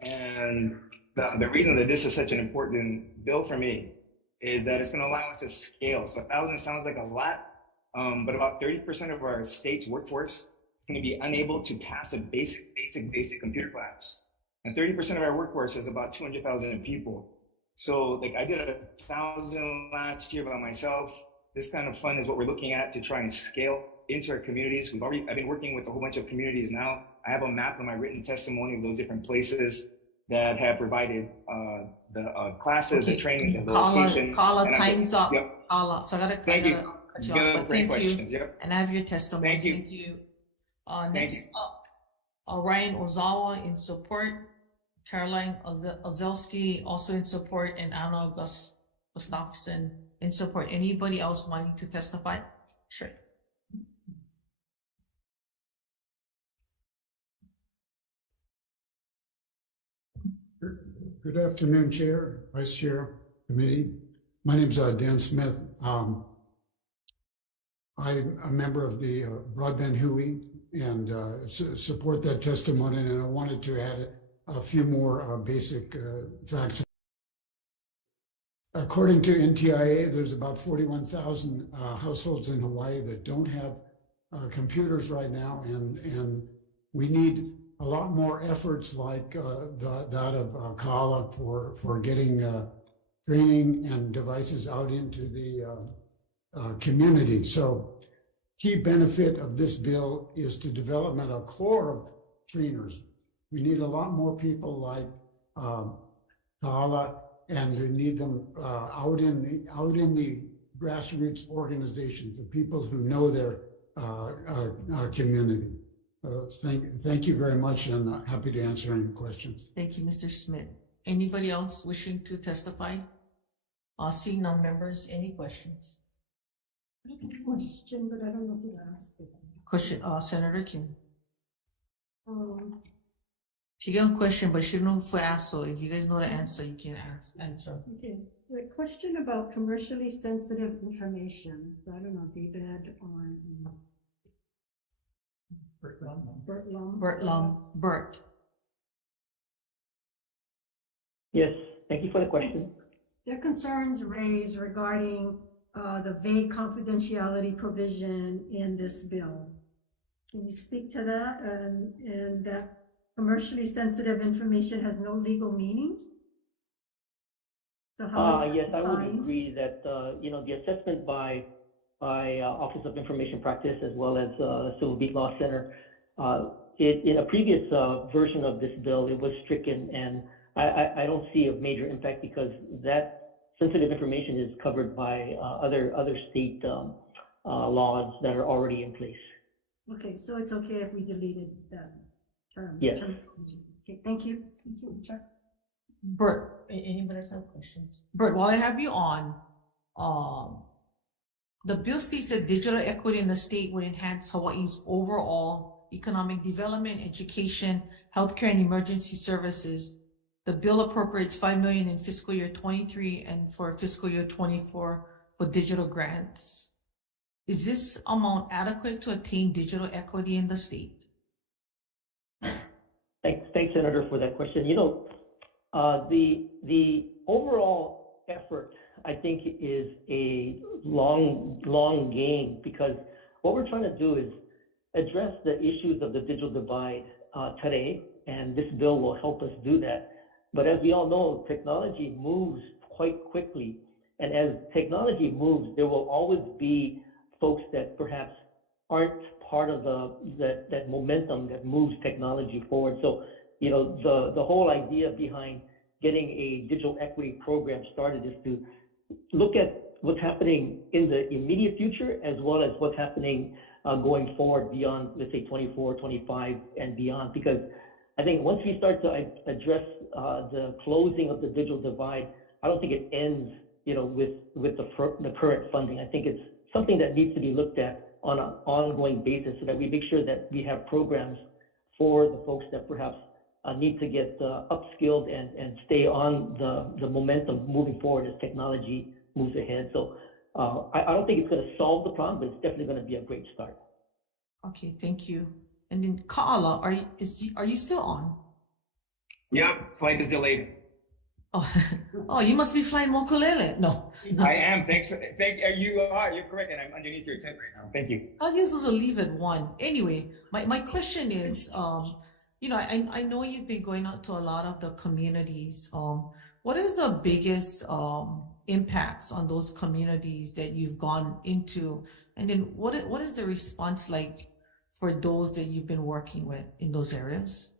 And the reason that this is such an important bill for me is that it's going to allow us to scale. So 1,000 sounds like a lot, but about 30% of our state's workforce is going to be unable to pass a basic computer class. And 30% of our workforce is about 200,000 people. So like I did 1,000 last year by myself. This kind of fund is what we're looking at to try and scale into our communities. I've been working with a whole bunch of communities now. I have a map in my written testimony of those different places that have provided the classes, the training, the location. Kala, time's up. Yep. Kala, so I gotta cut you off, but thank you. And I have your testimony. Thank you. Thank you. Next up, Ryan Ozawa in support, Caroline Ozelski also in support, and Anna Gustafson in support. Anybody else wanting to testify? Sure. Good afternoon, Chair, Vice Chair, Committee. My name is Dan Smith. I'm a member of the Broadband Hui and support that testimony, and I wanted to add a few more basic facts. According to NTIA, there's about 41,000 households in Hawaii that don't have computers right now, and we need a lot more efforts like that of Kala for getting training and devices out into the community. So key benefit of this bill is to development a core of trainers. We need a lot more people like Kala, and we need them out in the grassroots organizations, the people who know their community. Thank you very much, and happy to answer any questions. Thank you, Mr. Smith. Anybody else wishing to testify? Seeing none, members, any questions? I have a question, but I don't know who to ask it. Question, Senator Kim. She got a question, but she don't know if we ask, so if you guys know the answer, you can answer. Okay, the question about commercially sensitive information, so I don't know, David or Bert Lum. Bert. Yes, thank you for the question. There are concerns raised regarding the vague confidentiality provision in this bill. Can you speak to that and that commercially sensitive information has no legal meaning? So how is Yes, I would defined? agree that, the assessment by Office of Information Practice as well as Civil Beat Law Center, in a previous version of this bill, it was stricken, and I don't see a major impact because that sensitive information is covered by other state laws that are already in place. Okay, so it's okay if we deleted that term? Yes. Okay, thank you. Thank you, Chuck. Bert, anybody else have questions? Bert, while I have you on, the bill states that digital equity in the state would enhance Hawaii's overall economic development, education, healthcare, and emergency services. The bill appropriates $5 million in fiscal year 23 and for fiscal year 24 for digital grants. Is this amount adequate to attain digital equity in the state? Thanks, Senator, for that question. The overall effort, I think, is a long game because what we're trying to do is address the issues of the digital divide today, and this bill will help us do that. But as we all know, technology moves quite quickly, and as technology moves, there will always be folks that perhaps aren't part of that momentum that moves technology forward. So, the whole idea behind getting a digital equity program started is to look at what's happening in the immediate future as well as what's happening going forward beyond, let's say, 24, 25 and beyond. Because I think once we start to address the closing of the digital divide, I don't think it ends, with the current funding. I think it's something that needs to be looked at on an ongoing basis so that we make sure that we have programs for the folks that perhaps need to get upskilled and stay on the momentum moving forward as technology moves ahead. So I don't think it's going to solve the problem, but it's definitely going to be a great start. Okay, thank you. And then Kaala, are you still on? Yep, flight is delayed. Oh, you must be flying Mokulele. No. I am. Thank you. You're correct, and I'm underneath your tent right now. Thank you. I'll use those to leave at 1. Anyway, my question is, I know you've been going out to a lot of the communities. What is the biggest impacts on those communities that you've gone into? And then what is the response like for those that you've been working with in those areas?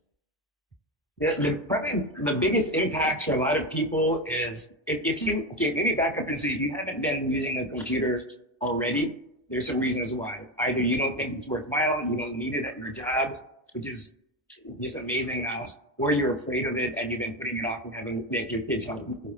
Yeah, probably the biggest impacts for a lot of people is maybe back up and say if you haven't been using a computer already, there's some reasons why. Either you don't think it's worthwhile, you don't need it at your job, which is just amazing now, or you're afraid of it and you've been putting it off and having make your kids help you.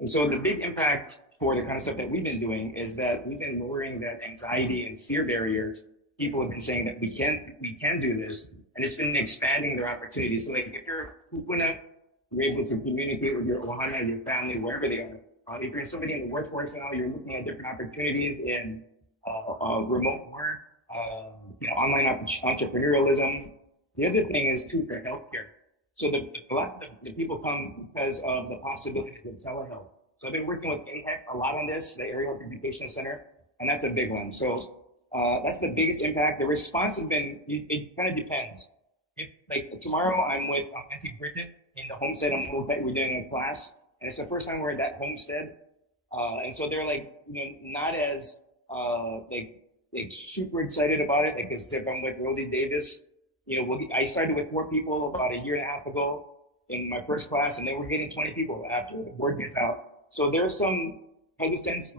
And so the big impact for the kind of stuff that we've been doing is that we've been lowering that anxiety and fear barrier. People have been saying that we can do this, and it's been expanding their opportunities. So like if you're kupuna, you're able to communicate with your ohana, your family, wherever they are. If you're somebody in the workforce now, you're looking at different opportunities in remote work, online entrepreneurialism. The other thing is too for healthcare. So a lot of the people come because of the possibilities of telehealth. So I've been working with INHEC a lot on this, the Area Health Education Center, and that's a big one. So that's the biggest impact. The response has been, it kind of depends. If like tomorrow I'm with Auntie Bridget in the homestead, we're doing a class, and it's the first time we're at that homestead. And so they're like, not as like super excited about it. Like as if I'm with Rody Davis, I started with 4 people about a year and a half ago in my first class, and then we're getting 20 people after the word gets out. So there's some hesitance.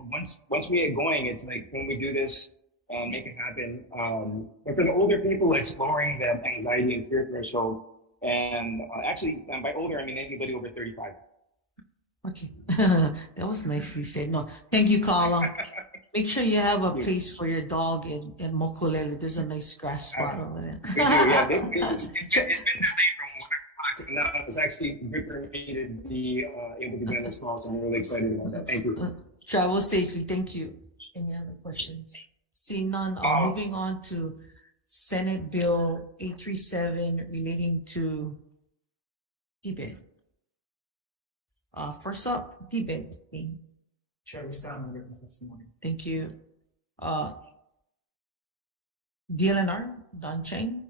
Once we get going, it's like, can we do this? Make it happen. But for the older people, it's lowering the anxiety and fear threshold. And actually, by older, I mean anybody over 35. Okay, that was nicely said. No, thank you, Kaala. Make sure you have a place for your dog in Mokulele. There's a nice grass spot over there. Yeah, it's been delayed from So now it's actually good for me to be able to be on this call, so I'm really excited about that. Thank you. Travel safely. Thank you. Any other questions? Seeing none, moving on to Senate Bill 837 relating to debate. First up, debate. Chair, we stand on the written testimony. Thank you. DLNR, Don Cheng.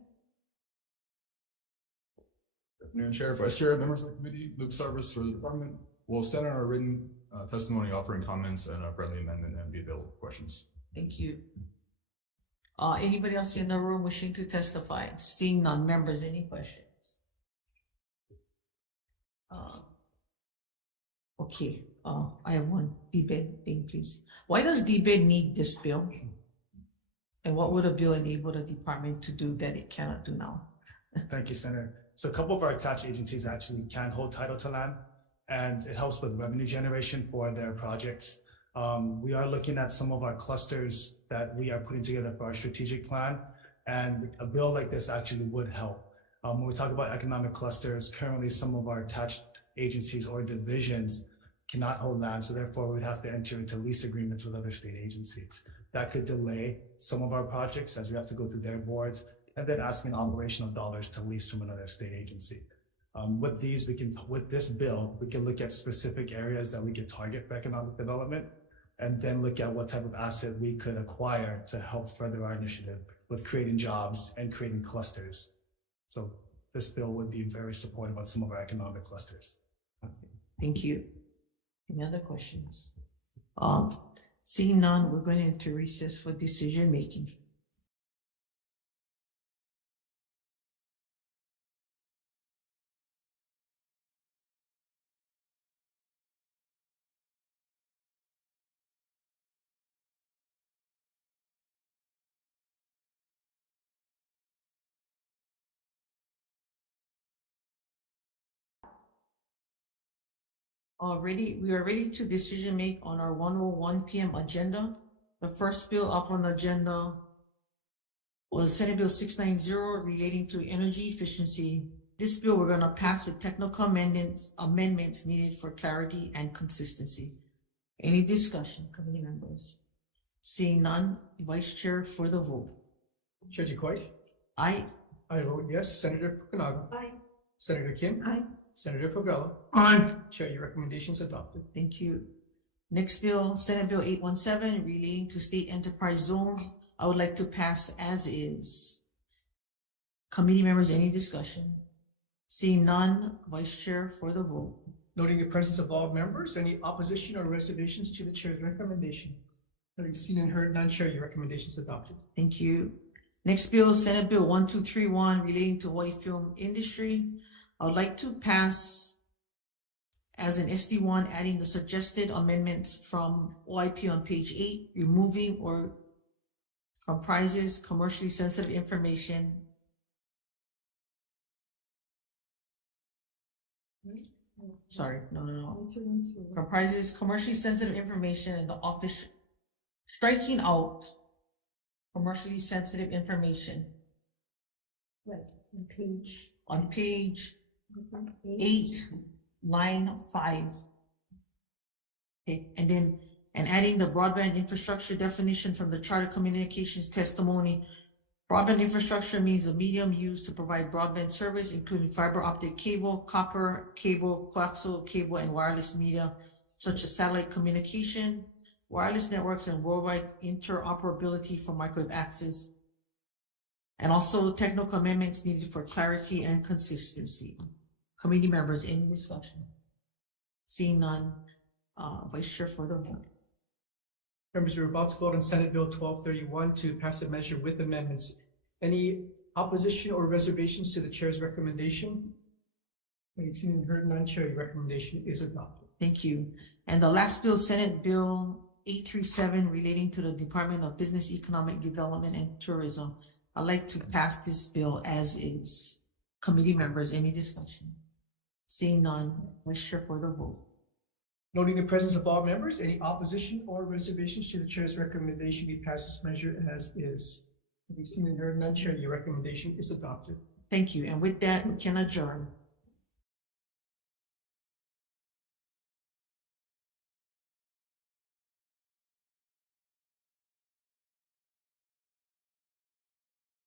Good afternoon, Chair, Vice Chair, members of the committee, Luke Sarvis for the department. We'll stand on our written testimony offering comments and a friendly amendment and be available for questions. Thank you. Anybody else in the room wishing to testify? Seeing none, members, any questions? Okay, I have one. debate thing, please. Why does debate need this bill? And what would a bill enable the department to do that it cannot do now? Thank you, Senator. So a couple of our attached agencies actually can hold title to land, and it helps with revenue generation for their projects. We are looking at some of our clusters that we are putting together for our strategic plan, and a bill like this actually would help. When we talk about economic clusters, currently some of our attached agencies or divisions cannot hold land, so therefore we'd have to enter into lease agreements with other state agencies. That could delay some of our projects as we have to go through their boards and then asking operational dollars to lease from another state agency. With this bill, we can look at specific areas that we can target for economic development and then look at what type of asset we could acquire to help further our initiative with creating jobs and creating clusters. So this bill would be very supportive of some of our economic clusters. Thank you. Any other questions? Seeing none, we're going into recess for decision making. We are ready to decision make on our 1:01 p.m. agenda. The first bill up on the agenda was Senate Bill 690 relating to energy efficiency. This bill we're going to pass with technical amendments needed for clarity and consistency. Any discussion, committee members? Seeing none, Vice Chair for the vote. Chair Duquoy? Aye. I vote yes. Senator Fukunaga? Aye. Senator Kim? Aye. Senator Favela? Aye. Chair, your recommendation is adopted. Thank you. Next bill, Senate Bill 817 relating to state enterprise zones. I would like to pass as is. Committee members, any discussion? Seeing none, Vice Chair for the vote. Noting the presence of all members, any opposition or reservations to the chair's recommendation? Having seen and heard none, Chair, your recommendation is adopted. Thank you. Next bill, Senate Bill 1231 relating to Hawaii film industry. I would like to pass as an SD1, adding the suggested amendments from OIP on page 8, removing or comprises commercially sensitive information. Sorry, no. Comprises commercially sensitive information in the office, striking out commercially sensitive information. Right, on page 8, line 5. Okay, and adding the broadband infrastructure definition from the Charter Communications testimony. Broadband infrastructure means a medium used to provide broadband service, including fiber optic cable, copper cable, coaxial cable, and wireless media, such as satellite communication, wireless networks, and worldwide interoperability for microwave access. And also technical amendments needed for clarity and consistency. Committee members, any discussion? Seeing none, Vice Chair for the vote. Members, we're about to vote on Senate Bill 1231 to pass a measure with amendments. Any opposition or reservations to the chair's recommendation? Having seen and heard none, Chair, your recommendation is adopted. Thank you. And the last bill, Senate Bill 837 relating to the Department of Business, Economic Development, and Tourism. I'd like to pass this bill as is. Committee members, any discussion? Seeing none, Vice Chair for the vote. Noting the presence of all members, any opposition or reservations to the chair's recommendation, we pass this measure as is. Having seen and heard none, Chair, your recommendation is adopted. Thank you. And with that, we can adjourn.